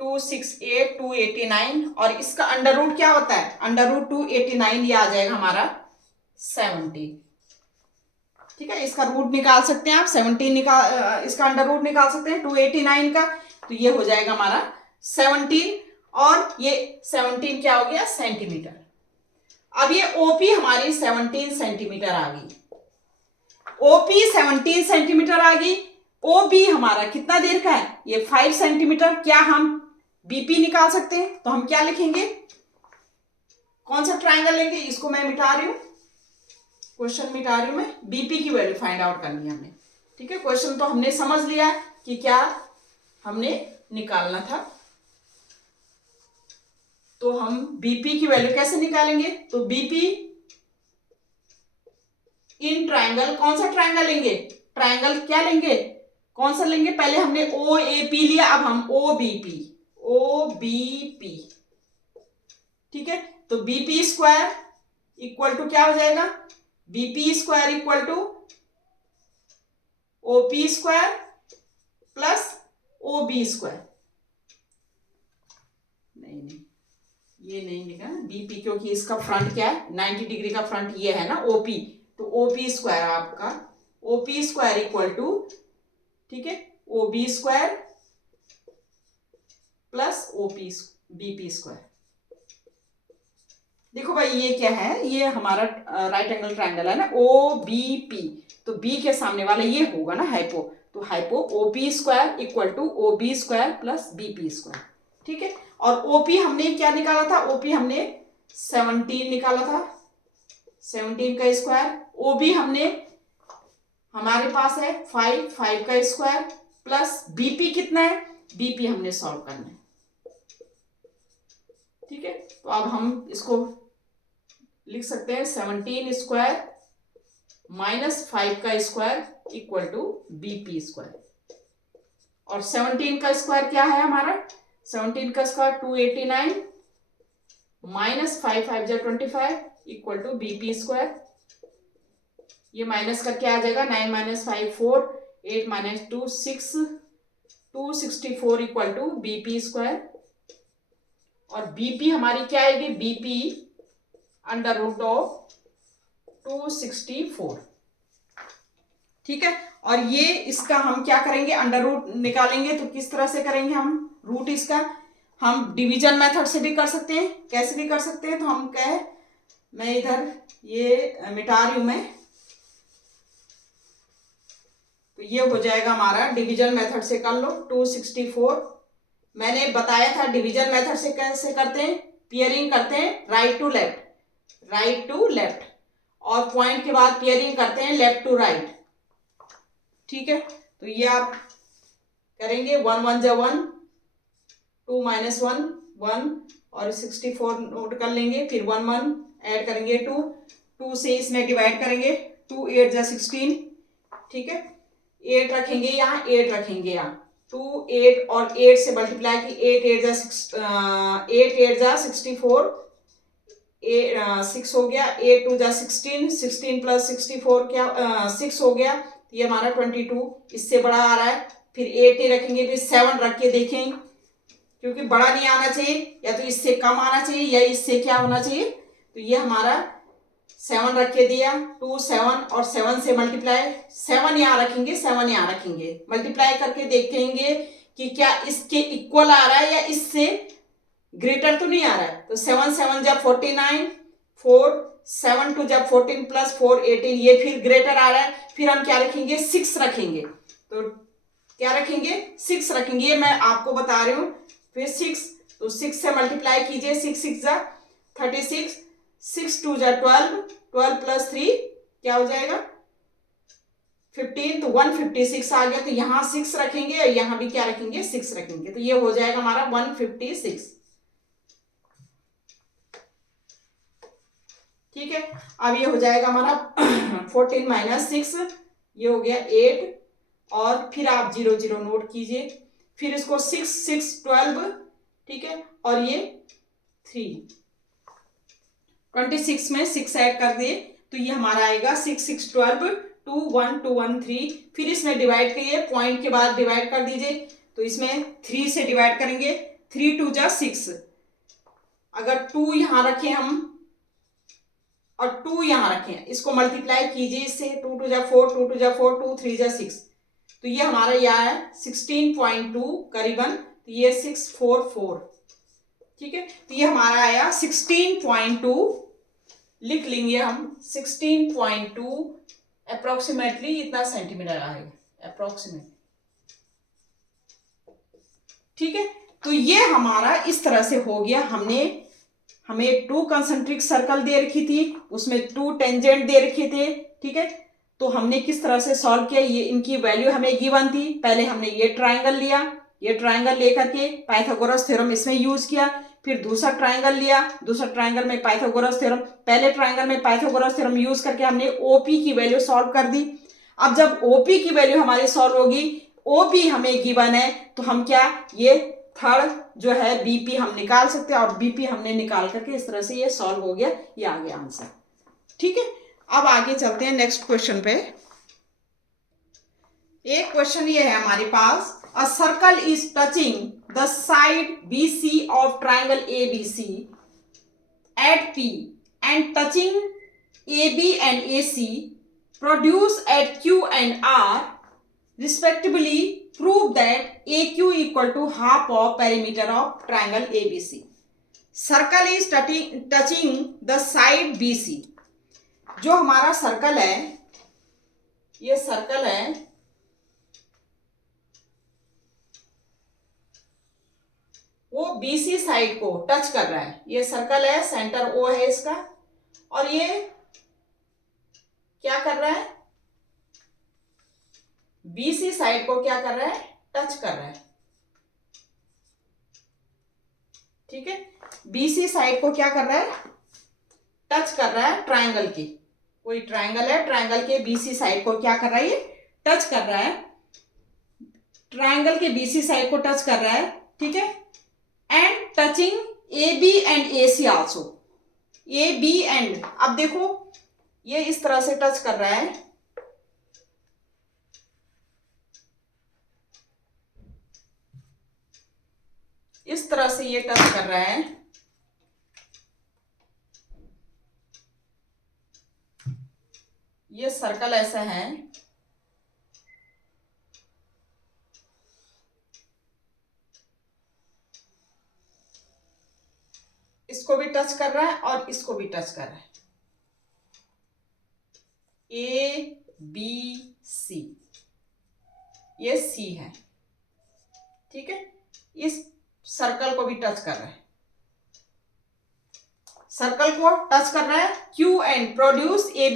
2 6 8 289 और इसका अंडर रूट क्या होता है, अंडर रूट 289, ये आ जाएगा हमारा 70। ठीक है, इसका रूट निकाल सकते हैं आप, 17 निकाल, इसका अंडर रूट निकाल सकते हैं 289 का, तो ये हो जाएगा हमारा 17 और ये 17 क्या हो गया, सेंटीमीटर। अब ये ओपी हमारी 17 सेंटीमीटर आ गई, ओपी 17 सेंटीमीटर आ गई। ओबी हमारा कितना देर का है, ये 5 सेंटीमीटर। क्या हम बीपी निकाल सकते हैं, तो हम क्या लिखेंगे, कौन सा ट्रायंगल लेंगे, इसको मैं मिटा रही हूं, क्वेश्चन मिटा रही हूं मैं, बीपी की वैल्यू फाइंड आउट करनी है हमने। ठीक है, क्वेश्चन तो हमने समझ लिया कि क्या हमने निकालना था, तो हम बीपी की वैल्यू कैसे निकालेंगे, तो बीपी इन ट्रायंगल, कौन सा ट्रायंगल लेंगे, ट्रायंगल क्या लेंगे, कौन सा लेंगे, पहले हमने ओ ए पी लिया, अब हम ओ बी पी। ठीक है, तो बीपी स्क्वायर इक्वल टू क्या हो जाएगा, BP square equal to OP square plus O B square. नहीं ये नहीं लिखा बीपी, क्योंकि इसका फ्रंट क्या है, 90 डिग्री का फ्रंट ये है ना ओपी, तो ओपी स्क्वायर आपका ओपी स्क्वायर इक्वल टू, ठीक है, O B square plus OP BP square. देखो भाई ये क्या है, ये हमारा राइट एंगल ट्रायंगल है ना ओ बी पी, तो बी के सामने वाला ये होगा ना हाइपो, तो hypo OP square equal to O B square plus BP square. ठीक है, और ओपी हमने क्या निकाला था, ओपी हमने 17 निकाला था, 17 का स्क्वायर। ओबी हमने हमारे पास है 5 का स्क्वायर प्लस बीपी कितना है, बीपी हमने सॉल्व करना है। ठीक है, तो अब हम इसको लिख सकते हैं 17 स्क्वायर माइनस 5 का square equal to BP square, और 17 का स्क्वायर क्या है हमारा, 17 का स्क्वायर 289 माइनस 5 5 जा 25 इक्वल टू बीपी स्क्वायर। ये माइनस करके आ जाएगा 9 minus 5 4 8 minus 2 6 264 equal to BP square, और बीपी हमारी क्या आएगी, बीपी अंडर रूट ऑफ 264। ठीक है। और ये इसका हम क्या करेंगे, अंडर रूट निकालेंगे। तो किस तरह से करेंगे हम रूट इसका, हम डिवीजन मेथड से भी कर सकते हैं, कैसे भी कर सकते हैं। तो हम कहे, मैं इधर ये मिटा रही हूं मैं, तो ये हो जाएगा हमारा डिवीजन मेथड से कर लो 264। मैंने बताया था डिवीजन मेथड से कैसे करते हैं, पेयरिंग करते हैं right to left, right to left, और पॉइंट के बाद पेयरिंग करते हैं लेफ्ट टू राइट। ठीक है, तो ये आप करेंगे 1 1 जा 1, 2 माइनस 1 1, और 64 नोट कर लेंगे, फिर 1 1 ऐड करेंगे 2, 2 से इसमें डिवाइड करेंगे, 2 8 जा 16। ठीक है, 8 रखेंगे यहाँ, 8 रखेंगे यहाँ, 2 8 और 8 से मल्टीप्लाई की, 8 8 जा 64, 6 हो गया, 8 2 जा 16, 16 प्लस 64 क्या 6 हो गया, तो ये हमारा 22। इससे बड़ा आ रहा है, फिर 8 ही रखेंगे, फिर 7 रख के देखें, क्योंकि बड़ा नहीं आना चाहिए, या तो इससे कम आना चाहिए या इससे क्या होना चाहिए। तो ये हमारा 7 रख के दिया, 2 7 और 7 से मल्टीप्लाई, 7 यहाँ रखेंगे, 7 यहाँ रखेंगे, मल्टीप्लाई करके देखेंगे कि क्या इसके इक्वल आ रहा है या इससे ग्रेटर तो नहीं आ रहा है। तो 7 7 जब 49, 4 7 2 जब 14 प्लस 4 18, ये फिर ग्रेटर आ रहा है। फिर हम क्या रखेंगे, 6 रखेंगे। तो क्या रखेंगे, 6 रखेंगे, ये मैं आपको बता रही हूँ। फिर 6, तो 6 से मल्टीप्लाई कीजिए, 6 6 जा 36, 6 2 जा 12, 12 प्लस 3 क्या हो जाएगा 15, तो 156 आ गया। तो यहाँ 6 रखेंगे और यहाँ भी क्या रखेंगे, 6 रखेंगे, तो ये हो जाएगा हमारा 156। ठीक है, अब ये हो जाएगा हमारा 14 माइनस 6, ये हो गया 8, और फिर आप 0 0 नोट कीजिए, फिर इसको 6 6 12, ठीक है, और ये 3, 26 में 6 ऐड कर दिए, तो ये हमारा आएगा 6 6 12, 2 1 2 1 3। फिर इसमें डिवाइड करिए, पॉइंट के बाद डिवाइड कर दीजिए, तो इसमें 3 से डिवाइड करेंगे, 3 2 जा 6, अगर 2 यहां रखें हम और 2 यहां रखें, इसको मल्टीप्लाई कीजिए इससे, 2 2 जा 4, 2 2 जा 4, 2 3 जा 6, तो ये हमारा यह है 16.2 करीबन, तो ये 644। ठीक है, तो ये हमारा आया 16.2, लिख लेंगे हम 16.2 अप्रोक्सीमेटली इतना सेंटीमीटर आएगा अप्रोक्सीमेट। ठीक है, तो ये हमारा इस तरह से हो गया। हमें 2 कंसेंट्रिक सर्कल दे रखी थी, उसमें 2 टेंजेंट दे रखे थे। ठीक है, तो हमने किस तरह से सॉल्व किया, ये इनकी वैल्यू हमें गिवन थी। पहले हमने ये ट्राइंगल लिया, ये ट्राइंगल लेकर के पाइथागोरस थ्योरम इसमें यूज किया, फिर दूसरा ट्राइंगल लिया, दूसरा ट्राइंगल में पाइथागोरस थ्योरम, पहले ट्राइंगल में पाइथागोरस थ्योरम यूज करके हमने ओपी की वैल्यू सॉल्व कर दी। अब जब ओपी की वैल्यू हमारी सॉल्व होगी, ओपी हमें गिवन है, तो हम क्या, ये थर्ड जो है बीपी हम निकाल सकते हैं, और बीपी हमने निकाल करके इस तरह से ये सॉल्व हो गया, ये आ गया आंसर। ठीक है, अब आगे चलते हैं नेक्स्ट क्वेश्चन पे। एक क्वेश्चन ये है हमारे पास, a circle is touching the side BC of triangle ABC at P and touching AB and AC produce at Q and R respectively, prove that AQ equal to half of perimeter of triangle ABC. Circle is touching the side BC. जो हमारा circle है, ये circle है, वो BC side को touch कर रहा है। ये सर्कल है, सेंटर O है इसका, और ये क्या कर रहा है, BC साइड को क्या कर रहा है, टच कर रहा है। ठीक है, BC साइड को क्या कर रहा है, टच कर रहा है ट्राइंगल की। कोई ट्राइंगल है, ट्राइंगल के BC साइड को क्या कर रहा है, ये टच कर रहा है, ट्राइंगल के BC साइड को टच कर रहा है। ठीक है, and touching AB and AC also, AB and, अब देखो ये इस तरह से टच कर रहा है, इस तरह से ये टच कर रहा है। ये सर्कल ऐसा है, इसको भी टच कर रहा है और इसको भी टच कर रहा है, ए बी सी, ये सी है, ठीक है। इस सर्कल को भी टच कर रहा है, सर्कल को टच कर रहा है, Q and produce A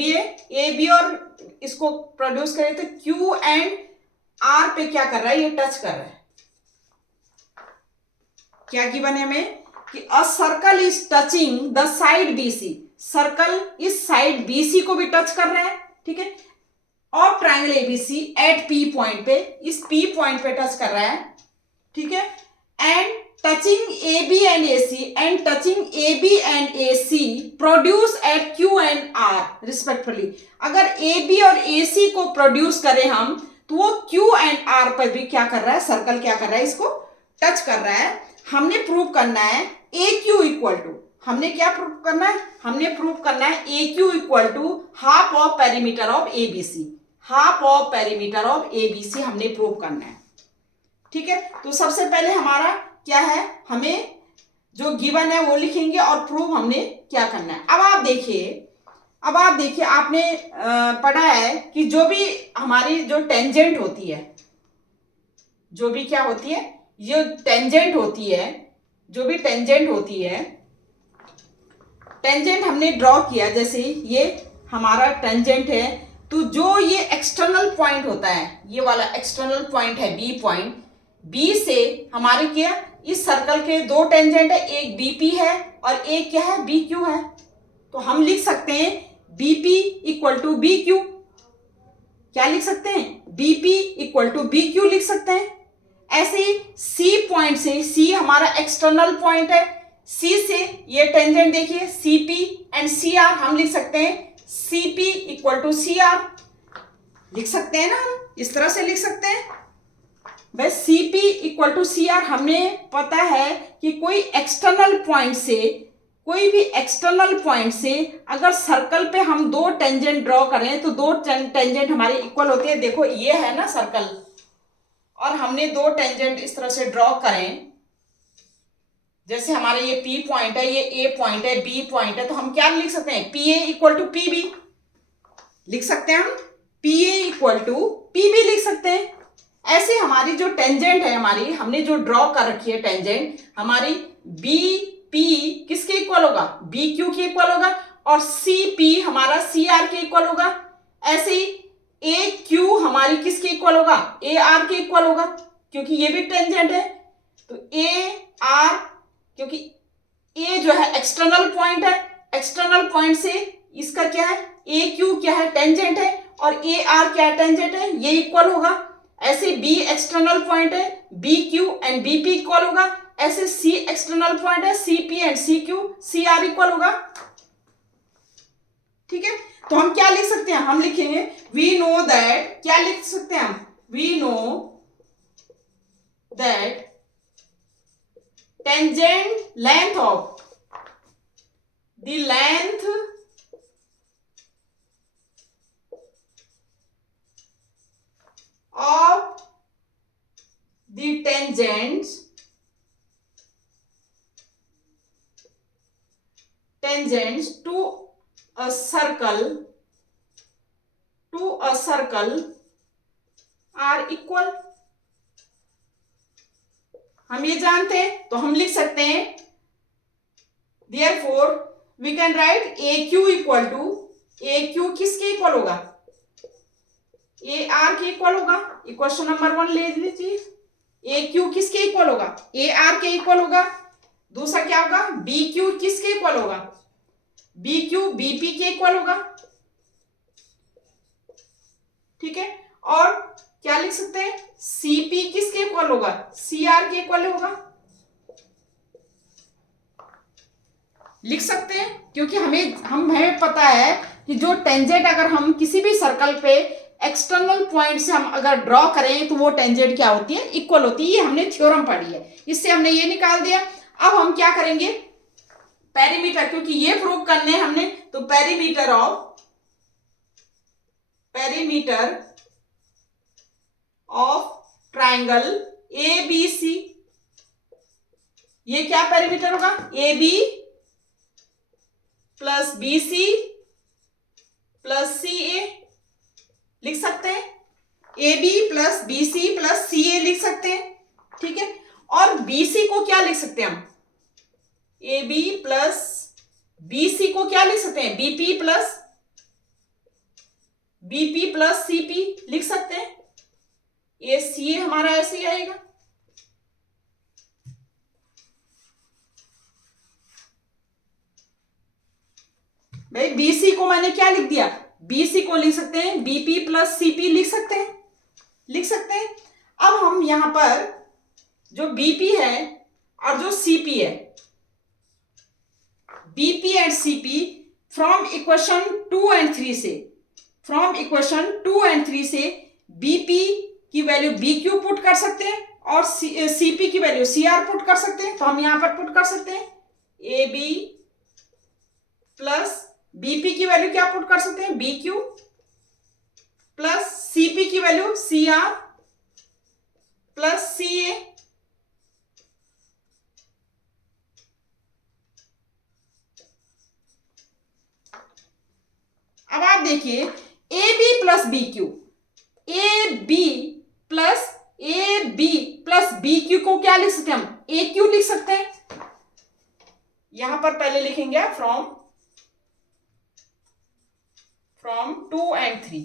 B और इसको प्रोड्यूस करे तो क्यू एंड आर पे क्या कर रहा है, ये टच कर रहा है। क्या गिवन है हमें कि a circle is touching the side BC, circle इस साइड बीसी को भी टच कर रहा है, ठीक है, और triangle ABC at P point पे, इस पी पॉइंट पे टच कर रहा है, ठीक है, and touching A B and A C, and touching A B and A C produce at Q and R respectively. अगर ए बी और ए सी को प्रोड्यूस करें हम, तो वो क्यू एंड आर पर भी क्या कर रहा है, सर्कल क्या कर रहा है, इसको टच कर रहा है। हमने प्रूव करना है ए क्यू इक्वल टू, हमने क्या प्रूव करना है, हमने प्रूव करना है A Q equal to half of perimeter of A B C, half of perimeter of A B C हमने प्रूव करना है, ठीक है। तो सबसे पहले हमारा क्या है, हमें जो गिवन है वो लिखेंगे और प्रूव हमने क्या करना है। अब आप देखिए आपने पढ़ा है कि जो भी हमारी जो टेंजेंट होती है, जो भी क्या होती है, जो टेंजेंट होती है, जो भी टेंजेंट होती है, टेंजेंट हमने ड्रॉ किया, जैसे ये हमारा टेंजेंट है, तो जो ये एक्सटर्नल पॉइंट होता है, ये वाला एक्सटर्नल पॉइंट है बी पॉइंट, बी से हमारे क्या, इस सर्कल के दो टेंजेंट है, एक बीपी है और एक क्या है, बी क्यू है। तो हम लिख सकते हैं BP equal to B Q, क्या लिख सकते हैं, BP equal to B Q लिख सकते हैं। ऐसे ही सी पॉइंट से, सी हमारा एक्सटर्नल पॉइंट है, सी से ये टेंजेंट देखिए सीपी एंड सी आर, हम लिख सकते हैं CP equal to C R, लिख सकते हैं ना, हम इस तरह से लिख सकते हैं। बस CP equal to C R, हमें पता है कि कोई एक्सटर्नल पॉइंट से, कोई भी एक्सटर्नल पॉइंट से अगर सर्कल पे हम दो टेंजेंट ड्रॉ करें तो दो टेंजेंट हमारे इक्वल होते हैं। देखो ये है ना सर्कल, और हमने दो टेंजेंट इस तरह से ड्रॉ करें, जैसे हमारे ये P पॉइंट है, ये A पॉइंट है, B पॉइंट है, तो हम क्या लिख सकते हैं, PA इक्वल टू PB लिख सकते हैं, हम PA इक्वल टू PB लिख सकते हैं। ऐसे हमारी जो टेंजेंट है, हमारी हमने जो ड्रॉ कर रखी है टेंजेंट, हमारी BP किसके इक्वल होगा, BQ के इक्वल होगा, और CP हमारा CR के इक्वल होगा। ऐसे ही AQ हमारी किसके इक्वल होगा, AR के इक्वल होगा, क्योंकि ये भी टेंजेंट है। तो AR, क्योंकि A जो है एक्सटर्नल पॉइंट है, एक्सटर्नल पॉइंट से इसका क्या है, AQ क्या है, टेंजेंट है, और AR क्या है, टेंजेंट है, ये इक्वल होगा। ऐसे B एक्सटर्नल पॉइंट है, BQ एंड BP इक्वल होगा। ऐसे C एक्सटर्नल पॉइंट है, CP and CQ CR equal होगा, ठीक है। तो हम क्या लिख सकते हैं, हम लिखेंगे वी नो दैट, क्या लिख सकते हैं हम, we know that tangent length of the length of the tangents to a circle are equal। हम ये जानते हैं, तो हम लिख सकते हैं therefore we can write AQ equal to, AQ किसके इक्वल होगा, AR के इक्वल होगा। इक्वेशन नंबर 1 ले लीजिए, AQ किसके इक्वल होगा, AR के इक्वल होगा। दूसरा क्या होगा, BQ किसके इक्वल होगा, BQ BP के इक्वल होगा, ठीक है। और क्या लिख सकते हैं, CP किसके इक्वल होगा, CR के इक्वल होगा, लिख सकते हैं, क्योंकि हमें पता है कि जो टेंजेंट अगर हम किसी भी सर्कल पे एक्सटर्नल पॉइंट से हम अगर ड्रॉ करें तो वो टेंजेंट क्या होती है, इक्वल होती है। ये हमने थ्योरम पढ़ी है, इससे हमने ये निकाल दिया। अब हम क्या करेंगे, पेरीमीटर, क्योंकि ये प्रूव करने हमने, तो पेरीमीटर ऑफ ट्राइंगल ABC, ये क्या पेरीमीटर होगा, AB plus B C plus C A लिख सकते हैं, A B plus B C plus C A लिख सकते हैं, ठीक है। और बी सी को क्या लिख सकते हैं हम, A B plus B C को क्या लिख सकते हैं, बीपी प्लस सीपी लिख सकते हैं। ये सी ए हमारा ऐसे ही आएगा। भाई बीसी को मैंने क्या लिख दिया, बीसी को लिख सकते हैं बीपी प्लस सीपी लिख सकते हैं। अब हम यहां पर जो बीपी है और जो सीपी है, BP and CP from equation 2 and 3 से बीपी की वैल्यू बी क्यू पुट कर सकते हैं और सीपी की वैल्यू सी आर पुट कर सकते हैं। तो हम यहां पर पुट कर सकते हैं ए बी प्लस बीपी की वैल्यू क्या पुट कर सकते हैं, बी क्यू प्लस सीपी की value C R plus C A. अब आप देखिए A B plus B Q, A B plus B Q को क्या लिख सकते हैं हम, ए क्यू लिख सकते हैं। यहां पर पहले लिखेंगे फ्रॉम 2 and 3,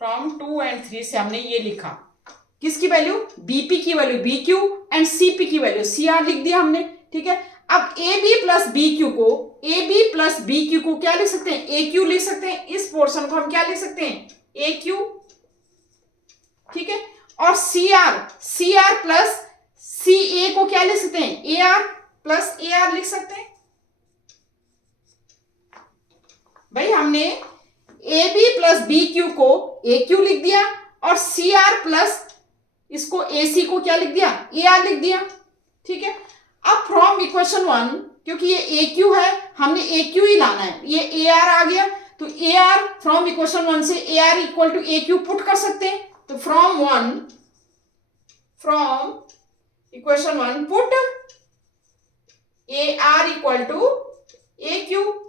फ्रॉम 2 and 3 से हमने ये लिखा, किसकी वैल्यू, बीपी की value B Q and CP की वैल्यू सी आर लिख दिया हमने, ठीक है। अब A B plus B Q को क्या लिख सकते हैं, ए क्यू लिख सकते हैं। इस पोर्शन को हम क्या लिख सकते हैं, ए क्यू, ठीक है। और सी आर प्लस सी ए को क्या लिख सकते हैं, A R plus A R लिख सकते हैं। भाई हमने A B plus B Q को ए क्यू लिख दिया और सी आर प्लस इसको ए सी को क्या लिख दिया, ए आर लिख दिया, ठीक है। अब फ्रॉम इक्वेशन 1, क्योंकि ये ए क्यू है, हमने ए क्यू ही लाना है, ये ए आर आ गया, तो ए आर फ्रॉम इक्वेशन 1 से A R equal to A Q put कर सकते हैं। तो from equation 1 put A R equal to A Q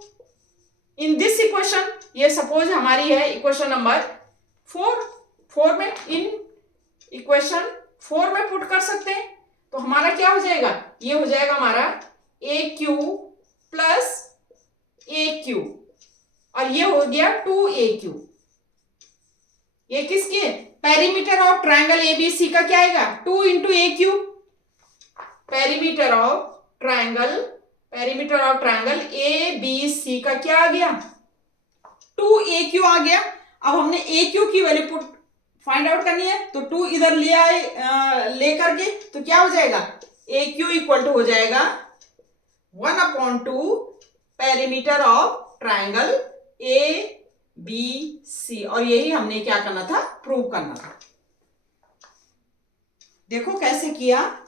in this equation. ये सपोज हमारी है इक्वेशन नंबर 4 में, इन इक्वेशन 4 में पुट कर सकते हैं। तो हमारा क्या हो जाएगा, ये हो जाएगा हमारा A Q plus A Q और ये हो गया 2AQ। ये किसके, पेरीमीटर ऑफ ट्रायंगल एबीसी का क्या आएगा, 2 into AQ। Perimeter of triangle ABC का क्या आ गया, 2AQ आ गया। अब हमने AQ की वैल्यू फाइंड आउट करनी है, तो 2 इधर ले आए ले करके, तो क्या हो जाएगा, AQ इक्वल टू हो जाएगा 1/2 पेरीमीटर ऑफ ट्रायंगल ABC। और यही हमने क्या करना था, प्रूव करना था। देखो कैसे किया,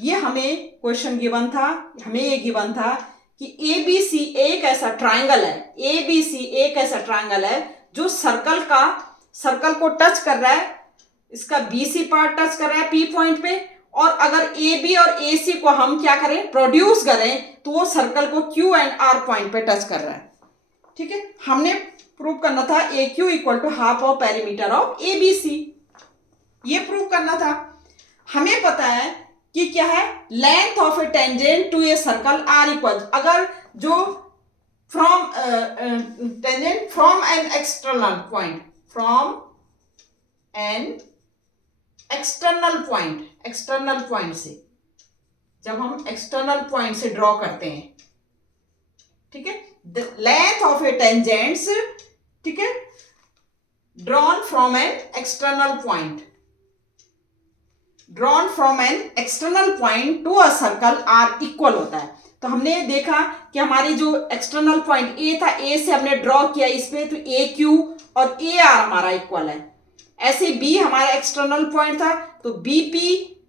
ये हमें क्वेश्चन गिवन था, हमें ये गिवन था कि ABC एक ऐसा ट्रायंगल है, ABC एक ऐसा ट्रायंगल है जो सर्कल को टच कर रहा है, इसका BC पार्ट टच कर रहा है P पॉइंट पे, और अगर AB और AC को हम क्या करें, प्रोड्यूस करें, तो वो सर्कल को Q एंड R पॉइंट पे टच कर रहा है, ठीक है। हमने प्रूव करना था AQ equal to half of perimeter of ABC, ये प्रूव करना था। हमें पता है कि क्या है, length of a tangent to a circle are equal, अगर जो from tangent from an external point, external point से, जब हम एक्सटर्नल पॉइंट से ड्रॉ करते हैं, ठीक है, the length of a tangents, ठीक है, drawn from an external point to a circle are equal होता है। तो हमने देखा कि हमारी जो एक्सटर्नल पॉइंट ए था, ए से हमने ड्रॉ किया इस पे, तो ए क्यू और ए आर हमारा इक्वल है। ऐसे बी हमारा एक्सटर्नल पॉइंट था, तो B P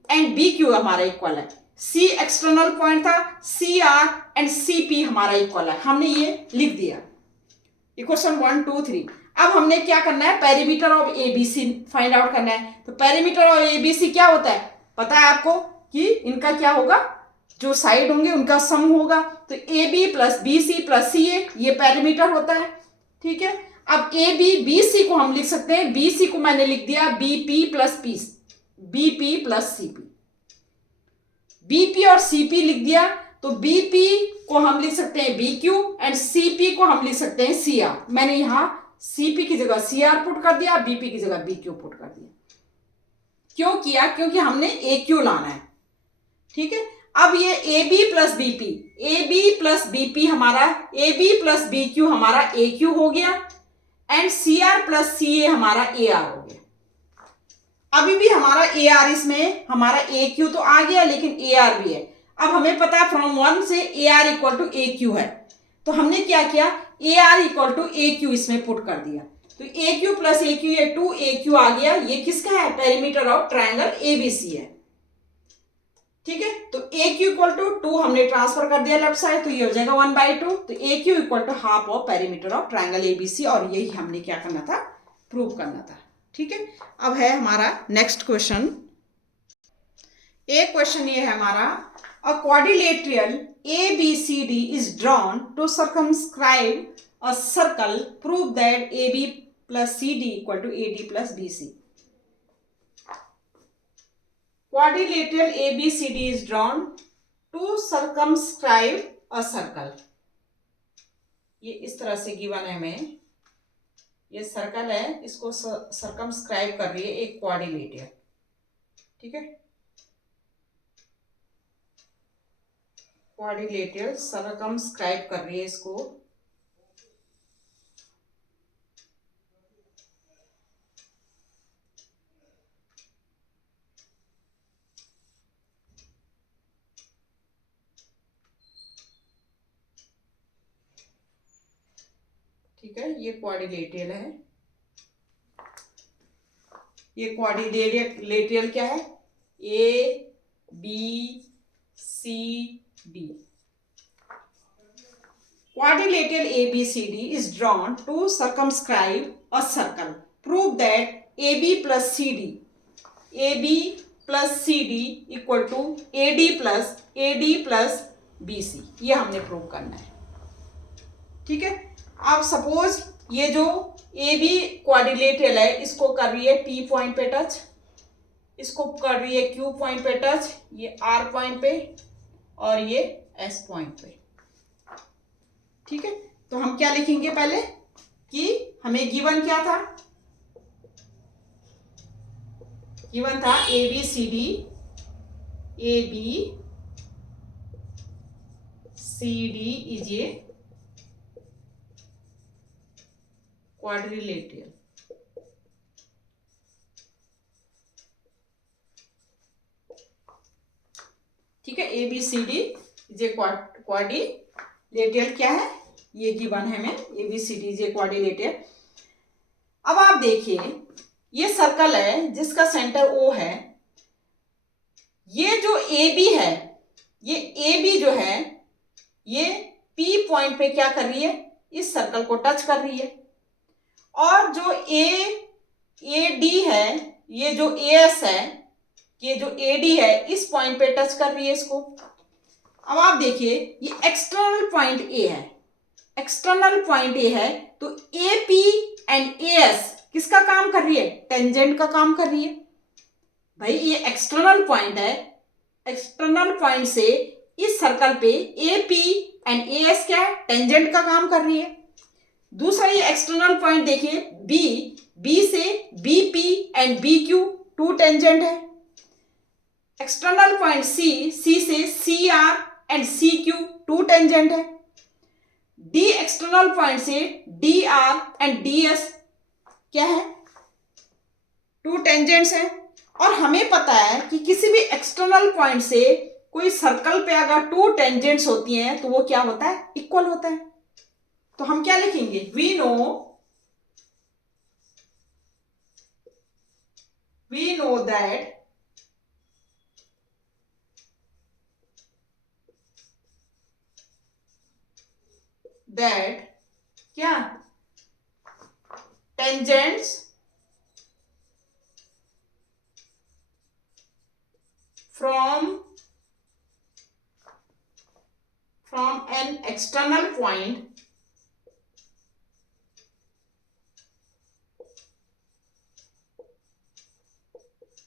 and B Q हमारा इक्वल है। सी एक्सटर्नल पॉइंट था, C R and C P हमारा इक्वल है। हमने ये लिख दिया इक्वेशन 1 2 3। अब हमने क्या करना है, perimeter of ABC find out करना है। तो पेरीमीटर ऑफ एबीसी क्या होता है, पता है आपको कि इनका क्या होगा, जो साइड होंगे उनका सम होगा। तो A B plus B C plus C A, ये पेरीमीटर होता है। ठीक है, अब ए बी बी सी को हम लिख सकते हैं, बी सी को मैंने लिख दिया B P plus P, B P plus C P, B P और सी पी लिख दिया। तो बी पी को हम लिख सकते हैं B Q and C P को हम लिख सकते हैं सी आर। मैंने यहां सी पी की जगह सी आर पुट कर दिया, बीपी की जगह बी क्यू पुट कर दिया। क्यों किया? क्योंकि हमने ए क्यू लाना है। ठीक है, अब ये A B plus BP, A B plus BP हमारा, A B plus B Q हमारा ए क्यू हो गया and C R plus C A हमारा ए आर हो गया। अभी भी हमारा ए आर, इसमें हमारा ए क्यू तो आ गया लेकिन ए आर भी है। अब हमें पता है फ्रॉम 1 से A R equal to A Q है, तो हमने क्या किया, A R equal to A Q इसमें पुट कर दिया। तो A Q plus A Q, ये 2 ए क्यू आ गया। ये किसका है? पेरीमीटर ऑफ ट्रायंगल एबीसी है। ठीक है, तो ए क्यू इक्वल टू 2 हमने ट्रांसफर कर दिया लेफ्ट साइड, तो ये हो जाएगा 1/2। तो A Q equal to half of perimeter of triangle ABC, और यही हमने क्या करना था, प्रूव करना था। ठीक है, अब है हमारा नेक्स्ट क्वेश्चन। एक क्वेश्चन ये है हमारा, अ quadrilateral ABCD is drawn to circumscribe a circle. Prove that AB plus CD equal to AD plus BC. Quadrilateral ABCD is drawn to circumscribe a circle. ये इस तरह से गिवन है हमें, ये सर्कल है, इसको सर्कमस्क्राइब कर रही है एक क्वाड्रिलेटरल। ठीक है, क्वाड्रिलेटरल सर्कमस्क्राइब कर रही है इसको। ठीक है, ये क्वाड्रिलेटरल है। ये क्वाड्रिलेटरल क्या है? A B C D. Quadrilateral ABCD is drawn to circumscribe a circle. Prove that AB plus CD equal to AD plus BC. ये हमने प्रूव करना है। ठीक है, अब सपोज ये जो AB क्वाड्रिलेटरल है, इसको कर रही है P पॉइंट पे टच, इसको कर रही है Q पॉइंट पे टच, ये R पॉइंट पे और ये S पॉइंट पे। ठीक है, तो हम क्या लिखेंगे पहले कि हमें गिवन क्या था? गिवन था ABCD इज ए क्वाड्रिलेटरल। ठीक है, ABCD इज ए क्वाड्रिलेटरल क्या है? ये गिवन है हमें, ABCD इज ए क्वाड्रिलेटरल। अब आप देखिए, ये सर्कल है जिसका सेंटर O है। ये जो AB है, ये AB जो है, ये P पॉइंट पे क्या कर रही है? इस सर्कल को टच कर रही है। और जो AD है, ये जो AS है, ये जो AD है, इस पॉइंट पे टच कर रही है इसको। अब आप देखिए, ये एक्सटर्नल पॉइंट A है, एक्सटर्नल पॉइंट A है, तो AP एंड AS किसका काम कर रही है? टेंजेंट का काम कर रही है। भाई ये एक्सटर्नल पॉइंट है, एक्सटर्नल पॉइंट से इस सर्कल पे AP एंड AS क्या है? टेंजेंट का काम कर रही है। दूसरा ये एक्सटर्नल पॉइंट देखिए B से BP एंड BQ 2 टेंजेंट है। एक्सटर्नल पॉइंट C से CR एंड CQ 2 टेंजेंट है। D एक्सटर्नल पॉइंट से DR एंड DS क्या है? 2 टेंजेंट्स हैं। और हमें पता है कि किसी भी एक्सटर्नल पॉइंट से कोई सर्कल पे अगर 2 टेंजेंट्स होती हैं तो वो क्या होता है? इक्वल होता है। तो हम क्या लिखेंगे? वी नो दैट क्या tangents from from an external point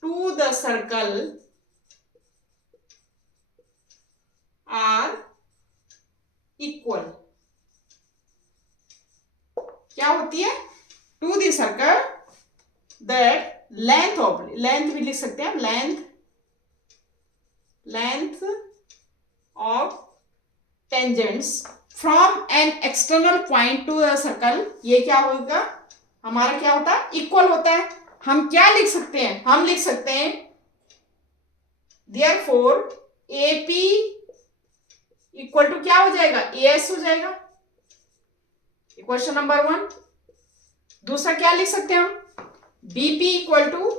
to the circle are equal. क्या होती है? To the circle that length भी लिख सकते हैं, length of tangents from an external point to the circle, ये क्या होगा? हमारा क्या होता है? इक्वल होता है। हम क्या लिख सकते हैं? हम लिख सकते हैं देयरफॉर AP इक्वल टू क्या हो जाएगा? AS हो जाएगा। Question number 1। दूसरा क्या लिख सकते हैं हम? BP इक्वल टू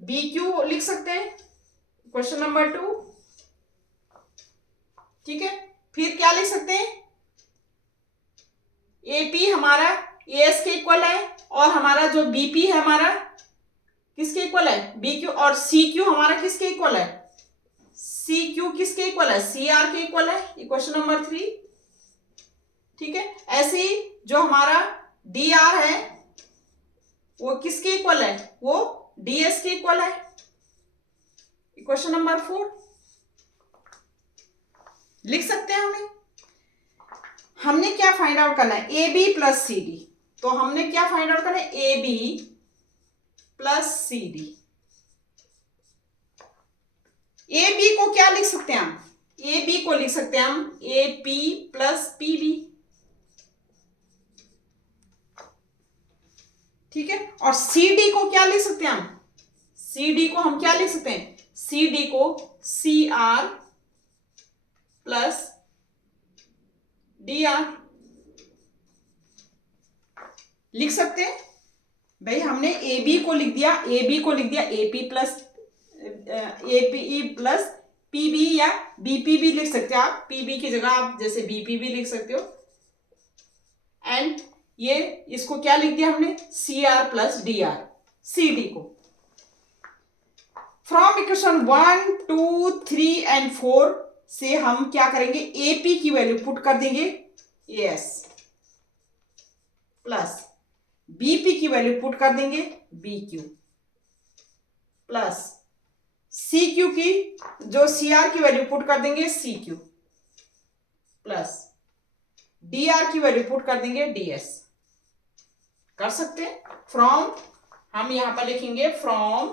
BQ लिख सकते हैं, क्वेश्चन नंबर 2। ठीक है, फिर क्या लिख सकते हैं? AP हमारा AS के इक्वल है, और हमारा जो BP है हमारा किसके इक्वल है? BQ। और CQ हमारा किसके इक्वल है? CQ किसके इक्वल है? CR के इक्वल है, इक्वेशन नंबर 3। ठीक है, ऐसे ही जो हमारा DR है वो किसके इक्वल है? वो DS के इक्वल है, इक्वेशन नंबर 4। लिख सकते हैं हमने क्या फाइंड आउट करना है? AB plus CD। तो हमने क्या फाइंड आउट करना है? AB plus CD। AB को क्या लिख सकते हैं हम? AB को लिख सकते हैं हम AP प्लस PB। ठीक है, और CD को क्या लिख सकते हैं हम? CD को हम क्या लिख सकते हैं? CD को CR प्लस DR लिख सकते हैं। भाई हमने AB को लिख दिया, AP प्लस PB, या BP भी लिख सकते हैं आप। PB की जगह आप जैसे BP भी लिख सकते हो। एंड ये इसको क्या लिख दिया हमने? CR प्लस DR, CD को। फ्रॉम इक्वेशन 1, 2, 3 एंड 4 से हम क्या करेंगे? AP की वैल्यू पुट कर देंगे AS, प्लस BP की वैल्यू पुट कर देंगे BQ, प्लस CQ की जो CR की वैल्यू पुट कर देंगे CQ, प्लस DR की वैल्यू पुट कर देंगे DS। कर सकते हैं। फ्रॉम हम यहां पर लिखेंगे फ्रॉम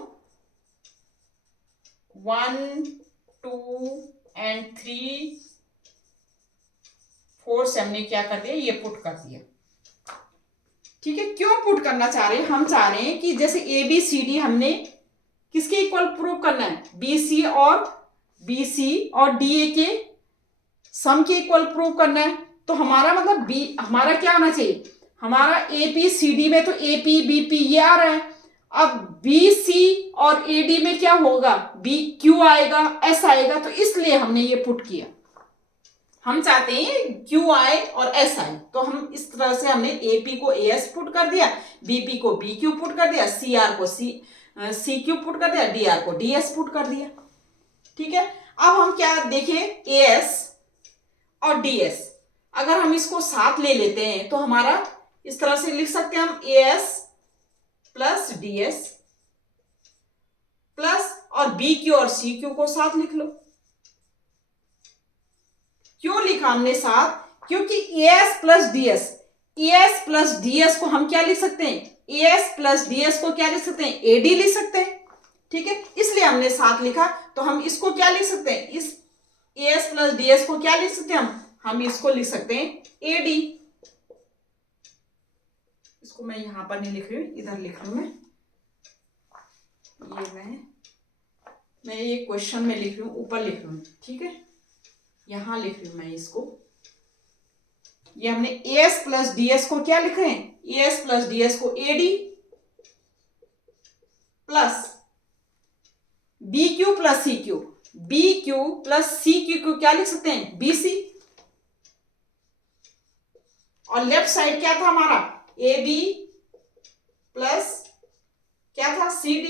1, 2 एंड 3, 4 से हमने क्या कर दिया? ये पुट कर दिया। ठीक है, क्यों पुट करना चाह रहे हैं? हम चाह रहे हैं कि जैसे ABCD हमने किसके इक्वल प्रूव करना है? BC और DA के सम के इक्वल प्रूव करना है। तो हमारा मतलब हमारा क्या होना चाहिए? हमारा ABCD में तो AP BP ये आ रहा है। अब BC और AD में क्या होगा? BQ आएगा, S आएगा। तो इसलिए हमने ये पुट किया। हम चाहते हैं QI और SI, तो हम इस तरह से हमने AP को AS पुट कर दिया, BP को BQ पुट कर दिया, CR को CQ पुट कर दिया, DR को DS पुट कर दिया। ठीक है, अब हम क्या देखें? AS और DS अगर हम इसको साथ ले लेते हैं तो हमारा इस तरह से लिख सकते हैं हम AS प्लस DS प्लस, और BQ और CQ को साथ लिख लो। क्यों लिखा हमने साथ? क्योंकि AS प्लस DS को हम क्या लिख सकते हैं? AS प्लस DS को क्या लिख सकते हैं? AD लिख सकते हैं। ठीक है, इसलिए हमने साथ लिखा। तो हम इसको क्या लिख सकते हैं? इस AS प्लस DS को क्या लिख सकते हैं हम इसको लिख सकते हैं AD। इसको मैं यहां पर नहीं लिख रही हूं, इधर लिख रही हूं मैं ये क्वेश्चन में लिख रही हूं, ऊपर लिख रही हूं। ठीक है, यहां लिख रही हूं मैं इसको। ये हमने AS प्लस DS को क्या लिख रहे हैं? AS प्लस DS को AD plus BQ plus CQ को क्या लिख सकते हैं? BC। और लेफ्ट साइड क्या था हमारा? AB प्लस क्या था? CD।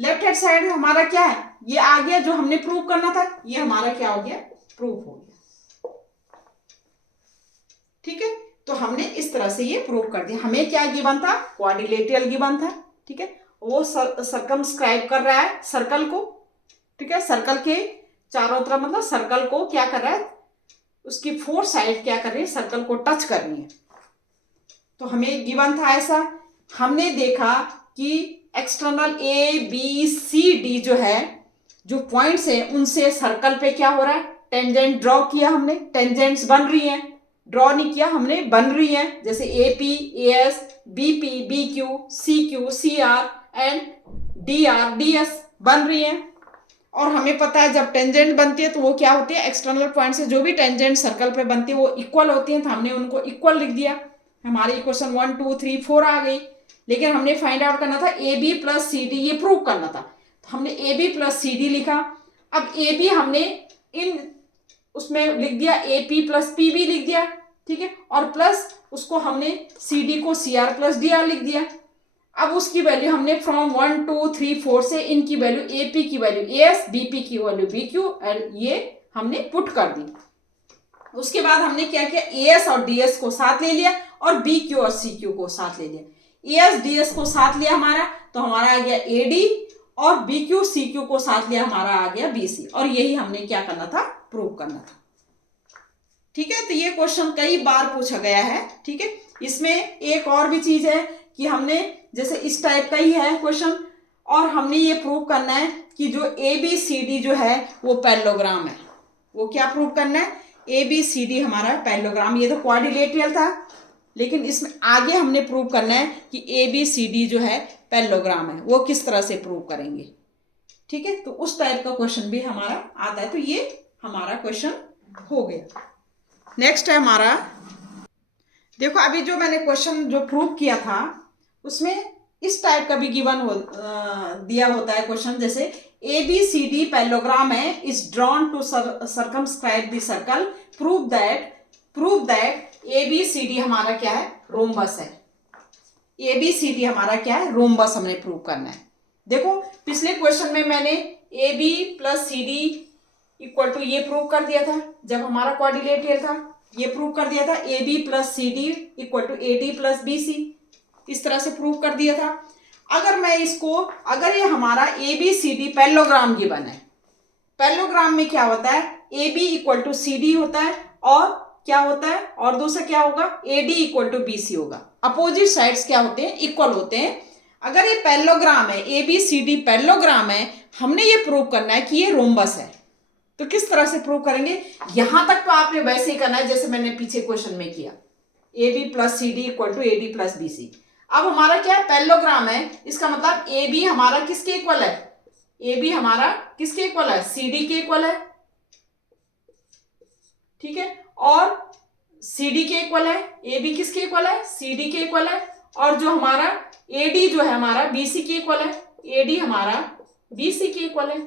लेफ्ट हैंड साइड हमारा क्या है, ये आ गया जो हमने प्रूव करना था, ये हमारा क्या हो गया, प्रूव हो गया। ठीक है, तो हमने इस तरह से ये प्रूव कर दिया। हमें क्या गिवन था, क्वाड्रिलेटरल गिवन था। ठीक है, वो सर्कमस्क्राइब कर रहा है सर्कल को। ठीक है, सर्कल के चारों तरफ, मतलब सर्कल को क्या कर रहा है, उसकी फोर साइड क्या कर रही है, सर्कल को टच कर रही है। तो हमें गिवन था ऐसा। हमने देखा कि external A B C D जो है, जो पॉइंट्स है, उनसे सर्कल पे क्या हो रहा है, टेंजेंट ड्रॉ किया हमने, टेंजेंट्स बन रही हैं, ड्रॉ नहीं किया हमने, बन रही हैं। जैसे A P, A S, B P, B Q, C R and D R, D S बन रही हैं। और हमें पता है जब टेंजेंट बनती है तो वो क्या होती है, एक्सटर्नल पॉइंट से जो भी टेंजेंट सर्कल पे बनती है वो इक्वल होती है, तो हमने उनको इक्वल लिख दिया। हमारी इक्वेशन 1 2 3 4 आ गई। लेकिन हमने फाइंड आउट करना था A B plus C D, ये प्रूव करना था, तो हमने A B plus C D लिखा। अब ए बी हमने इन उसमें लिख दिया, A P plus P B लिख दिया। ठीक है, और प्लस उसको हमने सी डी को C R plus D R लिख दिया। अब उसकी वैल्यू हमने फ्रॉम 1 2 3 4 से इनकी वैल्यू, ए पी की value A S, B P की वैल्यू बी क्यू, और ये हमने पुट कर दी। उसके बाद हमने क्या किया, ए एस और डी एस को साथ ले लिया और बी क्यू और सी क्यू को साथ ले लिया। ए एस डी एस को साथ लिया हमारा, तो हमारा आ गया ए डी, और बी क्यू सी क्यू को साथ लिया, हमारा आ गया बी सी। और यही हमने क्या करना था, प्रूव करना था। ठीक है, तो ये क्वेश्चन कई बार पूछा गया है। ठीक है, इसमें एक और भी चीज है कि हमने जैसे इस टाइप का ही है क्वेश्चन, और हमने ये प्रूव करना है कि जो ए बी सी डी जो है वो पैरेललोग्राम है। वो क्या प्रूव करना है, ए बी सी डी हमारा पैरेललोग्राम। ये तो क्वाड्रिलेटरल था, लेकिन इसमें आगे हमने प्रूव करना है कि ए बी सी डी जो है पैरेललोग्राम है। वो किस तरह से प्रूव करेंगे। ठीक है, तो उस टाइप का क्वेश्चन भी हमारा आता है। तो ये हमारा क्वेश्चन हो गया। नेक्स्ट है हमारा, देखो अभी जो मैंने क्वेश्चन जो प्रूव किया था उसमें इस टाइप का भी गिवन दिया होता है क्वेश्चन, जैसे A B C D parallelogram है, is drawn to circumscribe the circle, prove that A B C D हमारा क्या है, रोम्बस है। ए बी सी डी हमारा क्या है, रोम्बस हमने प्रूव करना है। देखो पिछले क्वेश्चन में मैंने A B plus C D equal to ये प्रूव कर दिया था, जब हमारा क्वाड्रिलेटरल था ये प्रूव कर दिया था, A B plus C D equal to A D plus B C, इस तरह से प्रूव कर दिया था। अगर मैं इसको, अगर ये हमारा A B C D parallelogram given है, पैरेललोग्राम में क्या होता है, A B equal to C D होता है, और क्या होता है, और दूसरा क्या होगा, A D equal to B C होगा। अपोजिट साइड्स क्या होते हैं, इक्वल होते हैं। अगर ये पैरेललोग्राम है, A B C D parallelogram है, हमने ये प्रूव करना है कि ये रोम्बस है। तो किस तरह से प्रूव करेंगे, यहां तक तो आपने वैसे ही करना है जैसे मैंने पीछे क्वेश्चन में किया, A B plus C D equal to A D plus B C. अब हमारा क्या है, पैरेललोग्राम है, इसका मतलब ए बी हमारा किसके इक्वल है, ए बी हमारा किसके इक्वल है, सी डी के इक्वल है। ठीक है, और सी डी के इक्वल है, ए बी किसके इक्वल है, सी डी के इक्वल है, और जो हमारा ए डी जो है हमारा बी सी के इक्वल है, ए डी हमारा बी सी के इक्वल है।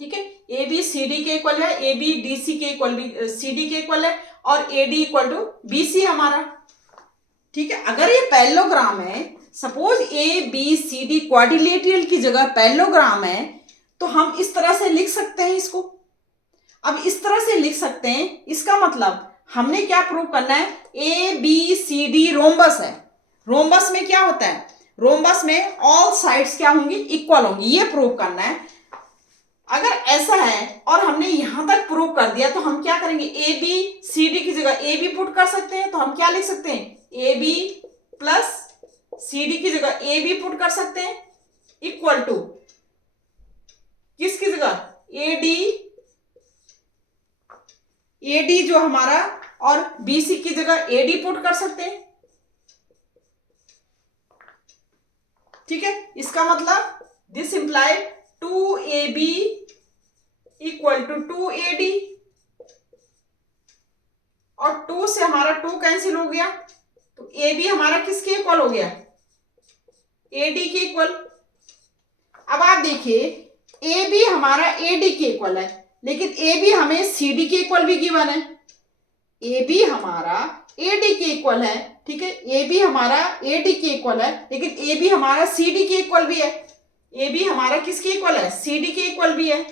ठीक है, ए बी सी डी के इक्वल है, ए बी डी सी के इक्वल, सी डी के इक्वल है, और A D equal to B C हमारा। ठीक है, अगर ये पैरेललोग्राम है, suppose A B C D quadrilateral की जगह पैरेललोग्राम है, तो हम इस तरह से लिख सकते हैं इसको। अब इस तरह से लिख सकते हैं, इसका मतलब हमने क्या प्रूव करना है, A B C D rhombus है। रोम्बस में क्या होता है, रोम्बस में ऑल साइड्स क्या होंगी, इक्वल होंगी, ये प्रूव करना है। अगर ऐसा है और हमने यहां तक प्रूव कर दिया, तो हम क्या करेंगे, ए बी सी डी की जगह ए बी पुट कर सकते हैं। तो हम क्या लिख सकते हैं, A B plus C D की जगह ए बी पुट कर सकते हैं, इक्वल टू किसकी जगह, ए डी जो हमारा, और बी सी की जगह ए डी पुट कर सकते हैं। ठीक है, इसका मतलब this implied 2ab equal to 2ad, और 2 से हमारा 2 कैंसिल हो गया, तो ab हमारा किसके इक्वल हो गया, ad के इक्वल। अब आप देखिए ab हमारा ad के इक्वल है, लेकिन ab हमें cd के इक्वल भी गिवन है। ab हमारा ad के इक्वल है, ठीक है, ab हमारा ad के इक्वल है, लेकिन ab हमारा cd के इक्वल भी है। ए बी हमारा किसके इक्वल है, सी डी के इक्वल भी है,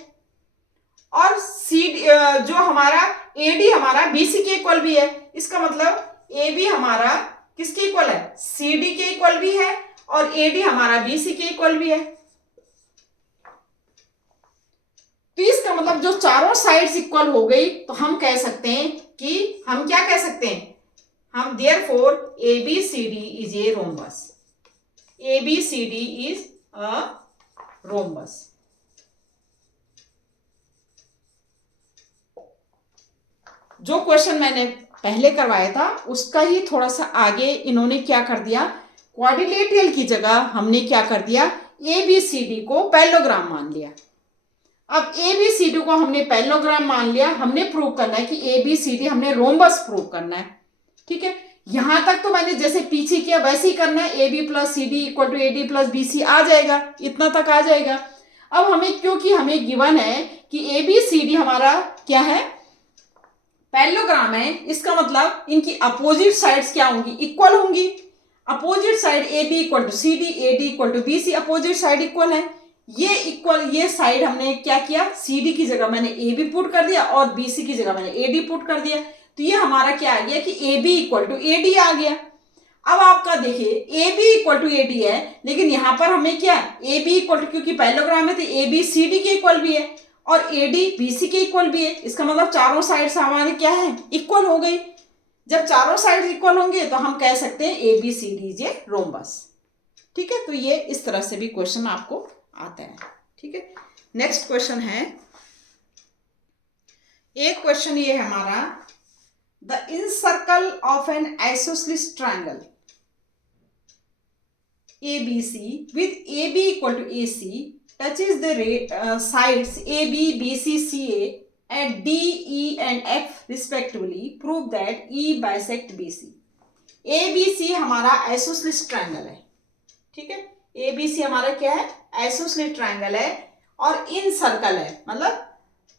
और सी जो हमारा ए डी हमारा बी सी के इक्वल भी है। इसका मतलब ए बी हमारा किसके इक्वल है, सी डी के इक्वल भी है, और ए डी हमारा बी सी के इक्वल भी है। तो इसका मतलब जो चारों साइड्स इक्वल हो गई तो हम कह सकते हैं कि हम क्या कह सकते हैं, हम therefore A B C D is a rhombus, A B C D is a rhombus. जो क्वेश्चन मैंने पहले करवाया था उसका ही थोड़ा सा आगे इन्होंने क्या कर दिया, क्वाड्रिलेटरल की जगह हमने क्या कर दिया, ए बी सी डी को पैरेललोग्राम मान लिया। अब ए बी सी डी को हमने पैरेललोग्राम मान लिया, हमने प्रूव करना है कि ए बी सी डी हमने रोम्बस प्रूव करना है। ठीक है, यहां तक तो मैंने जैसे पीछे किया वैसे ही करना है, A B plus C D equal to A D plus B C आ जाएगा, इतना तक आ जाएगा। अब हमें क्योंकि हमें गिवन है कि ए बी सी डी हमारा क्या है, पैरेललोग्राम है, इसका मतलब इनकी अपोजिट साइड्स क्या होंगी, इक्वल होंगी। Opposite side A B equal to C D, A D equal to B C, opposite side equal है। ये इक्वल, ये साइड हमने क्या किया, सी डी की जगह मैंने ए बी पुट कर दिया और बी सी की जगह मैंने ए डी पुट कर दिया, तो ये हमारा क्या आ गया कि A B equal to A D आ गया। अब आपका देखिए A B equal to A D है, लेकिन यहां पर हमें क्या, ए बी इक्वल टू, क्योंकि पैरेललोग्राम है तो ए बी सी डी के इक्वल भी है और ए डी बी सी के इक्वल भी है। इसका मतलब चारों साइड्स हमारे क्या है, इक्वल हो गई। जब चारों साइड्स इक्वल होंगे तो हम कह सकते हैं A B C D is a rhombus. ठीक है, तो ये इस तरह से भी क्वेश्चन आपको आता है। ठीक है, नेक्स्ट क्वेश्चन है, एक क्वेश्चन ये है हमारा, the encircle of N isosceles triangle ABC with AB equal to AC touches the sides AB, BC, CA at D, E and F respectively. Prove that E bisect BC. ABC हमारा isosceles triangle है। ठीक है, ABC हमारा क्या है, isosceles triangle है, और इन circle है, मतलब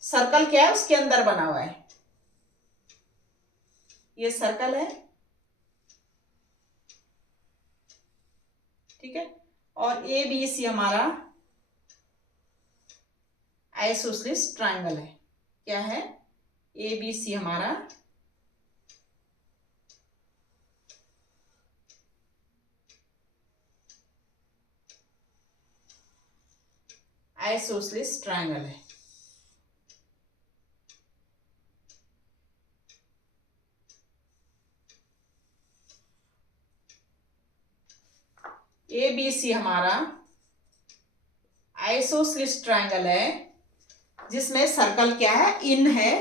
सर्कल क्या है उसके अंदर बना हुआ है, ये सर्कल है। ठीक है, और ए बी सी हमारा आइसोसेलेस ट्रायंगल है। क्या है, ए बी सी हमारा आइसोसेलेस ट्रायंगल है। ए बी सी हमारा आइसोसेलेस ट्रायंगल है जिसमें सर्कल क्या है, इन है।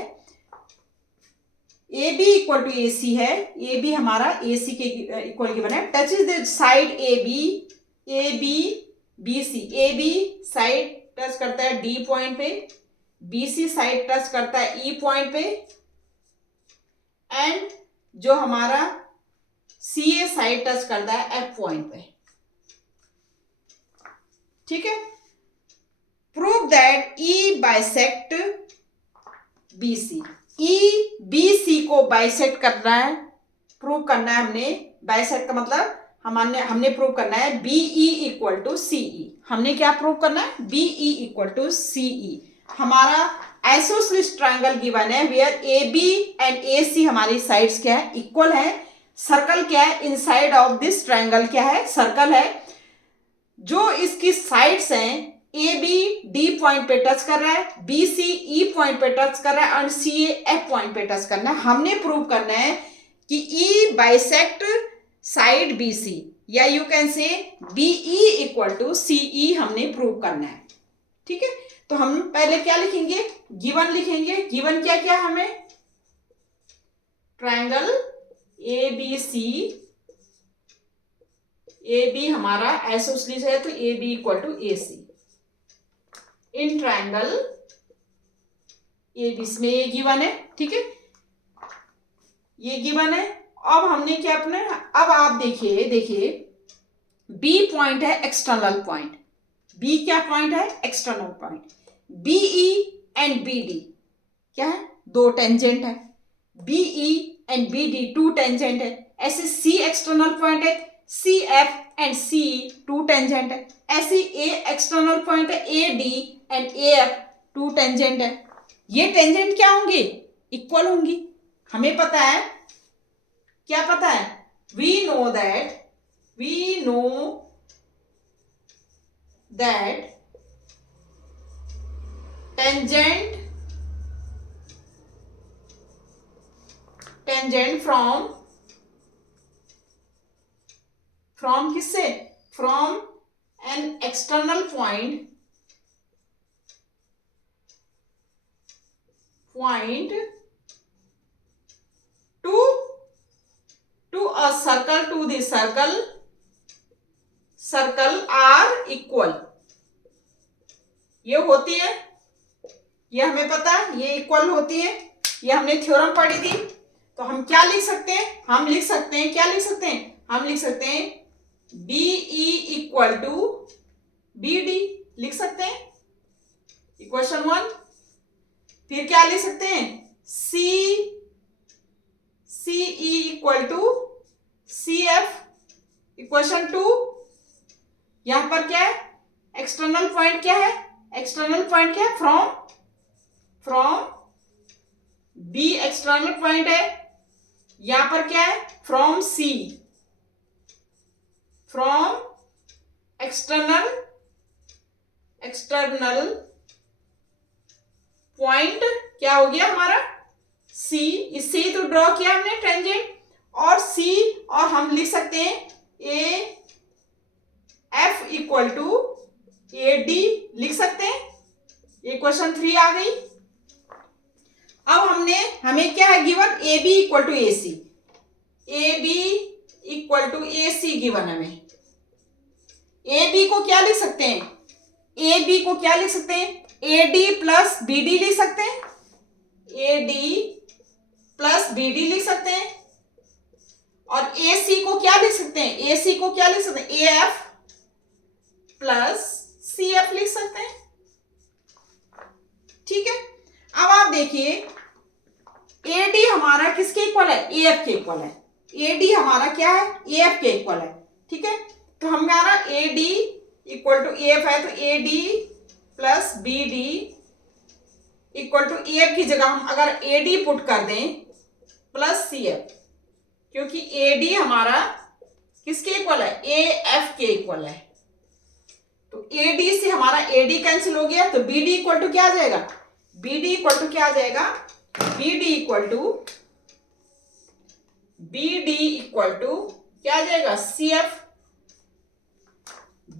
A B equal to A C है, ए बी हमारा ए सी के इक्वल गिवन है। Touch is the side A B B C, A B side touch करता है डी पॉइंट पे, बी सी साइड टच करता है ई पॉइंट पे, एंड जो हमारा सी ए साइड टच करता है एफ पॉइंट पे। ठीक है, prove that E bisect B C, E B C को बाइसेक्ट करना है, प्रूव करना है हमने। बाइसेक्ट का मतलब हमने प्रूव करना है B E equal to C E. हमने क्या प्रूव करना है, B E equal to C ई। हमारा आइसोसेलेस ट्रायंगल गिवन है where A B and A सी हमारी साइड्स क्या है, इक्वल है। सर्कल क्या है, इनसाइड ऑफ दिस ट्रायंगल क्या है, सर्कल है। जो इसकी साइड्स हैं, ए बी डी पॉइंट पे टच कर रहा है, बी सी ई पॉइंट पे टच कर रहा है, और सी ए एफ पॉइंट पे टच करना है। हमने प्रूव करना है कि E bisect side B C, या you can say B E equal to C E, हमने प्रूव करना है। ठीक है, तो हम पहले क्या लिखेंगे, गिवन लिखेंगे। गिवन क्या क्या हमें, triangle A B C, A B हमारा आइसोसेलेस है तो A B equal to A C, in triangle A B में ये गिवन है। ठीक है, ये गिवन है। अब हमने क्या अपने, अब आप देखिए बी पॉइंट है एक्सटर्नल पॉइंट, बी क्या पॉइंट है, external point. B E and B D क्या है, दो टेंजेंट है। B E and B D two tangent है। ऐसे सी एक्सटर्नल पॉइंट है, C F and C two tangent है। ऐसी ए एक्सटर्नल पॉइंट है A D and A F two tangent है। ये टेंजेंट क्या होंगी? इक्वल होंगी। हमें पता है, क्या पता है? We know that tangent from किससे? From an external point to a circle to the circle are equal। ये होती है, ये हमें पता है, ये इक्वल होती है, ये हमने थ्योरम पढ़ी थी। तो हम क्या लिख सकते हैं? हम लिख सकते हैं, क्या लिख सकते हैं? हम लिख सकते हैं BE इक्वल टू BD लिख सकते हैं, इक्वेशन 1। फिर क्या लिख सकते हैं? CE equal to CF equation 2। यहां पर क्या है? एक्सटर्नल पॉइंट क्या है? एक्सटर्नल पॉइंट क्या है? फ्रॉम B एक्सटर्नल पॉइंट है। यहां पर क्या है? फ्रॉम एक्सटर्नल पॉइंट क्या हो गया हमारा? C। इस C तो ड्रॉ किया हमने टेंजेंट, और C, और हम लिख सकते हैं AF इक्वल टू AD लिख सकते हैं। ये क्वेश्चन 3 आ गई। अब हमें क्या है given? AB equal to AC। AB equal to AC given हमें। AB को क्या लिख सकते हैं? AB को क्या लिख सकते हैं? AD प्लस BD लिख सकते हैं। AD प्लस BD लिख सकते हैं। और AC को क्या लिख सकते हैं? AC को क्या लिख सकते हैं? AF प्लस CF लिख सकते हैं। ठीक है। अब आप देखिए AD हमारा किसके इक्वल है? AF के इक्वल है। AD हमारा क्या है? AF के इक्वल है। ठीक है। तो हमारा AD इक्वल टू AF है, तो AD plus BD equal to AF की जगह हम अगर AD पुट कर दें प्लस CF, क्योंकि AD हमारा किसके इक्वल है? AF के इक्वल है। तो AD से हमारा AD कैंसिल हो गया, तो BD इक्वल टू क्या आ जाएगा? BD इक्वल टू क्या आ जाएगा? BD इक्वल टू क्या आ जाएगा? CF।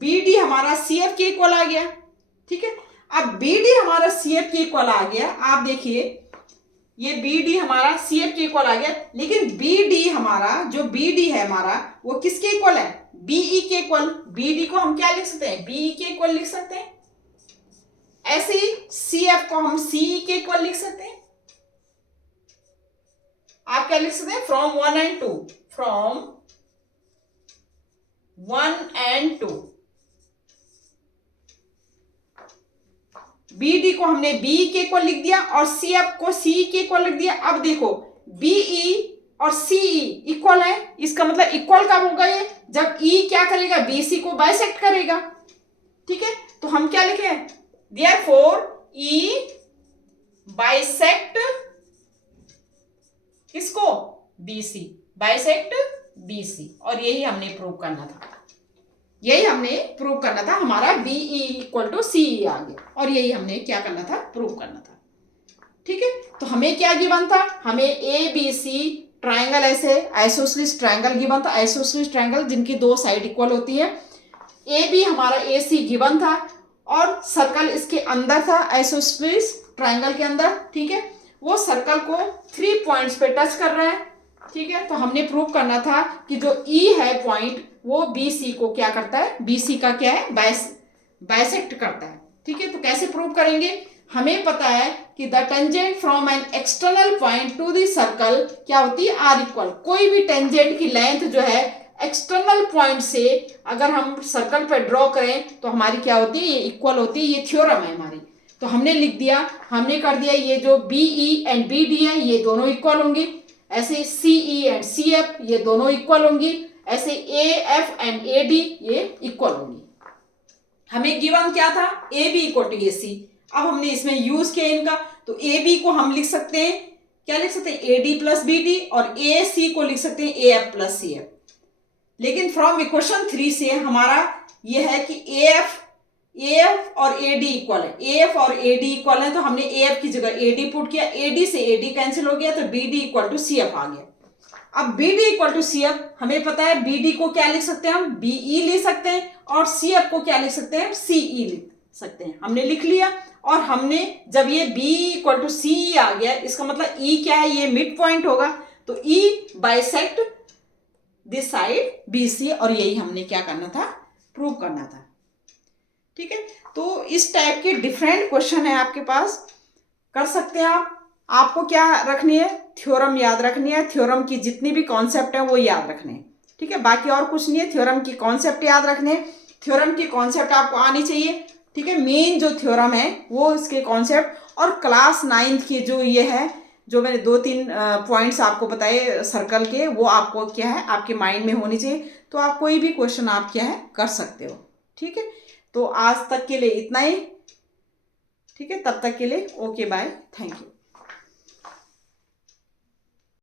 BD हमारा CF के इक्वल आ गया। ठीक है। अब BD हमारा CF के इक्वल आ गया। आप देखिए ये BD हमारा CF के इक्वल आ गया, लेकिन BD हमारा जो BD है हमारा वो किसके इक्वल है? BE के इक्वल। BD को हम क्या लिख सकते हैं? BE के इक्वल लिख सकते हैं। ऐसे ही CF को हम CE के इक्वल लिख सकते हैं। आप क्या लिख सकते हैं? From 1 and 2, from 1 and 2। BD को हमने BE के इक्वल लिख दिया और CF को CE के इक्वल लिख दिया। अब देखो BE और CE इक्वल है, इसका मतलब इक्वल कब होगा? ये जब E क्या करेगा? BC को बाइसेक्ट करेगा। ठीक है। तो हम क्या लिखे? Therefore E बाइसेक्ट किसको? BC, bisect BC। और यही हमने प्रूव करना था, हमारा BE इक्वल टू CE आ गया, और यही हमने क्या करना था? प्रूव करना था। ठीक है। तो हमें क्या गिवन था? हमें ABC ट्राइंगल, ऐसे आइसोसेलेस ट्राइंगल गिवन था, आइसोसेलेस ट्राइंगल जिनकी 2 साइड इक्वल होती है। AB हमारा AC गिवन था, और सर्कल इसके अंदर था, आइसोसेलेस ट्राइंगल के अंदर। ठीक है। वो सर्कल को 3 पॉइंट्स पे टच कर रहा है। ठीक है। तो हमने प्रूव करना था कि जो E है पॉइंट, वो BC को क्या करता है? BC का क्या है? बाइसेक्ट करता है। ठीक है। तो कैसे प्रूव करेंगे? हमें पता है कि the tangent from an external point to the circle क्या होती है? Are equal. कोई भी टेंजेंट की लेंथ जो है एक्सटर्नल पॉइंट से अगर हम सर्कल पे ड्रॉ करें तो हमारी क्या होती है? ये इक्वल होती है। ये थ्योरम है हमारी। तो हमने लिख दिया, हमने कर दिया, ये जो BE एंड BD है ये दोनों इक्वल होंगी। ऐसे CE एंड CF ये दोनों इक्वल होंगी। ऐसे A F and A D ये इक्वल होंगी। हमें गिवन क्या था, A B equal to A सी। अब हमने इसमें यूज किया इनका, तो ए बी को हम लिख सकते हैं, क्या लिख सकते हैं, A D plus B D, और ए सी को लिख सकते हैं A F plus C F. लेकिन फ्रॉम इक्वेशन 3 से हमारा यह है कि ए एफ और ए डी इक्वल है, ए एफ और ए डी इक्वल है, तो हमने ए एफ की जगह ए डी पुट किया, ए डी से ए डी कैंसिल हो गया, तो B D equal to C F आ गया। अब B D equal to C F हमें पता है, बी डी को क्या लिख सकते हैं हम, बी ई लिख सकते हैं, और सी एफ को क्या लिख सकते हैं, सी ई लिख सकते हैं। हमने लिख लिया, और हमने जब ये बी इक्वल टू सी ई आ गया, इसका मतलब ई क्या है, ये मिड पॉइंट होगा, तो E bisect this side B C, और यही हमने क्या करना था, प्रूव करना था। ठीक है, तो इस टाइप के डिफरेंट क्वेश्चन है आपके पास, कर सकते हैं आप। आपको क्या रखनी है, थ्योरम याद रखनी है, थ्योरम की जितनी भी कॉन्सेप्ट है वो याद रखने हैं। ठीक है, बाकी और कुछ नहीं है, थ्योरम की कॉन्सेप्ट याद रखने, थ्योरम की कॉन्सेप्ट आपको आनी चाहिए। ठीक है, मेन जो थ्योरम है वो इसके कॉन्सेप्ट, और क्लास 9th की जो ये है, जो मैंने 2-3 पॉइंट्स आपको बताए सर्कल के, वो आपको क्या है आपके माइंड में होनी चाहिए, तो आप कोई भी क्वेश्चन आप क्या है कर सकते हो। ठीक है, तो आज तक के लिए इतना ही। ठीक है, तब तक के लिए ओके बाय, थैंक यू।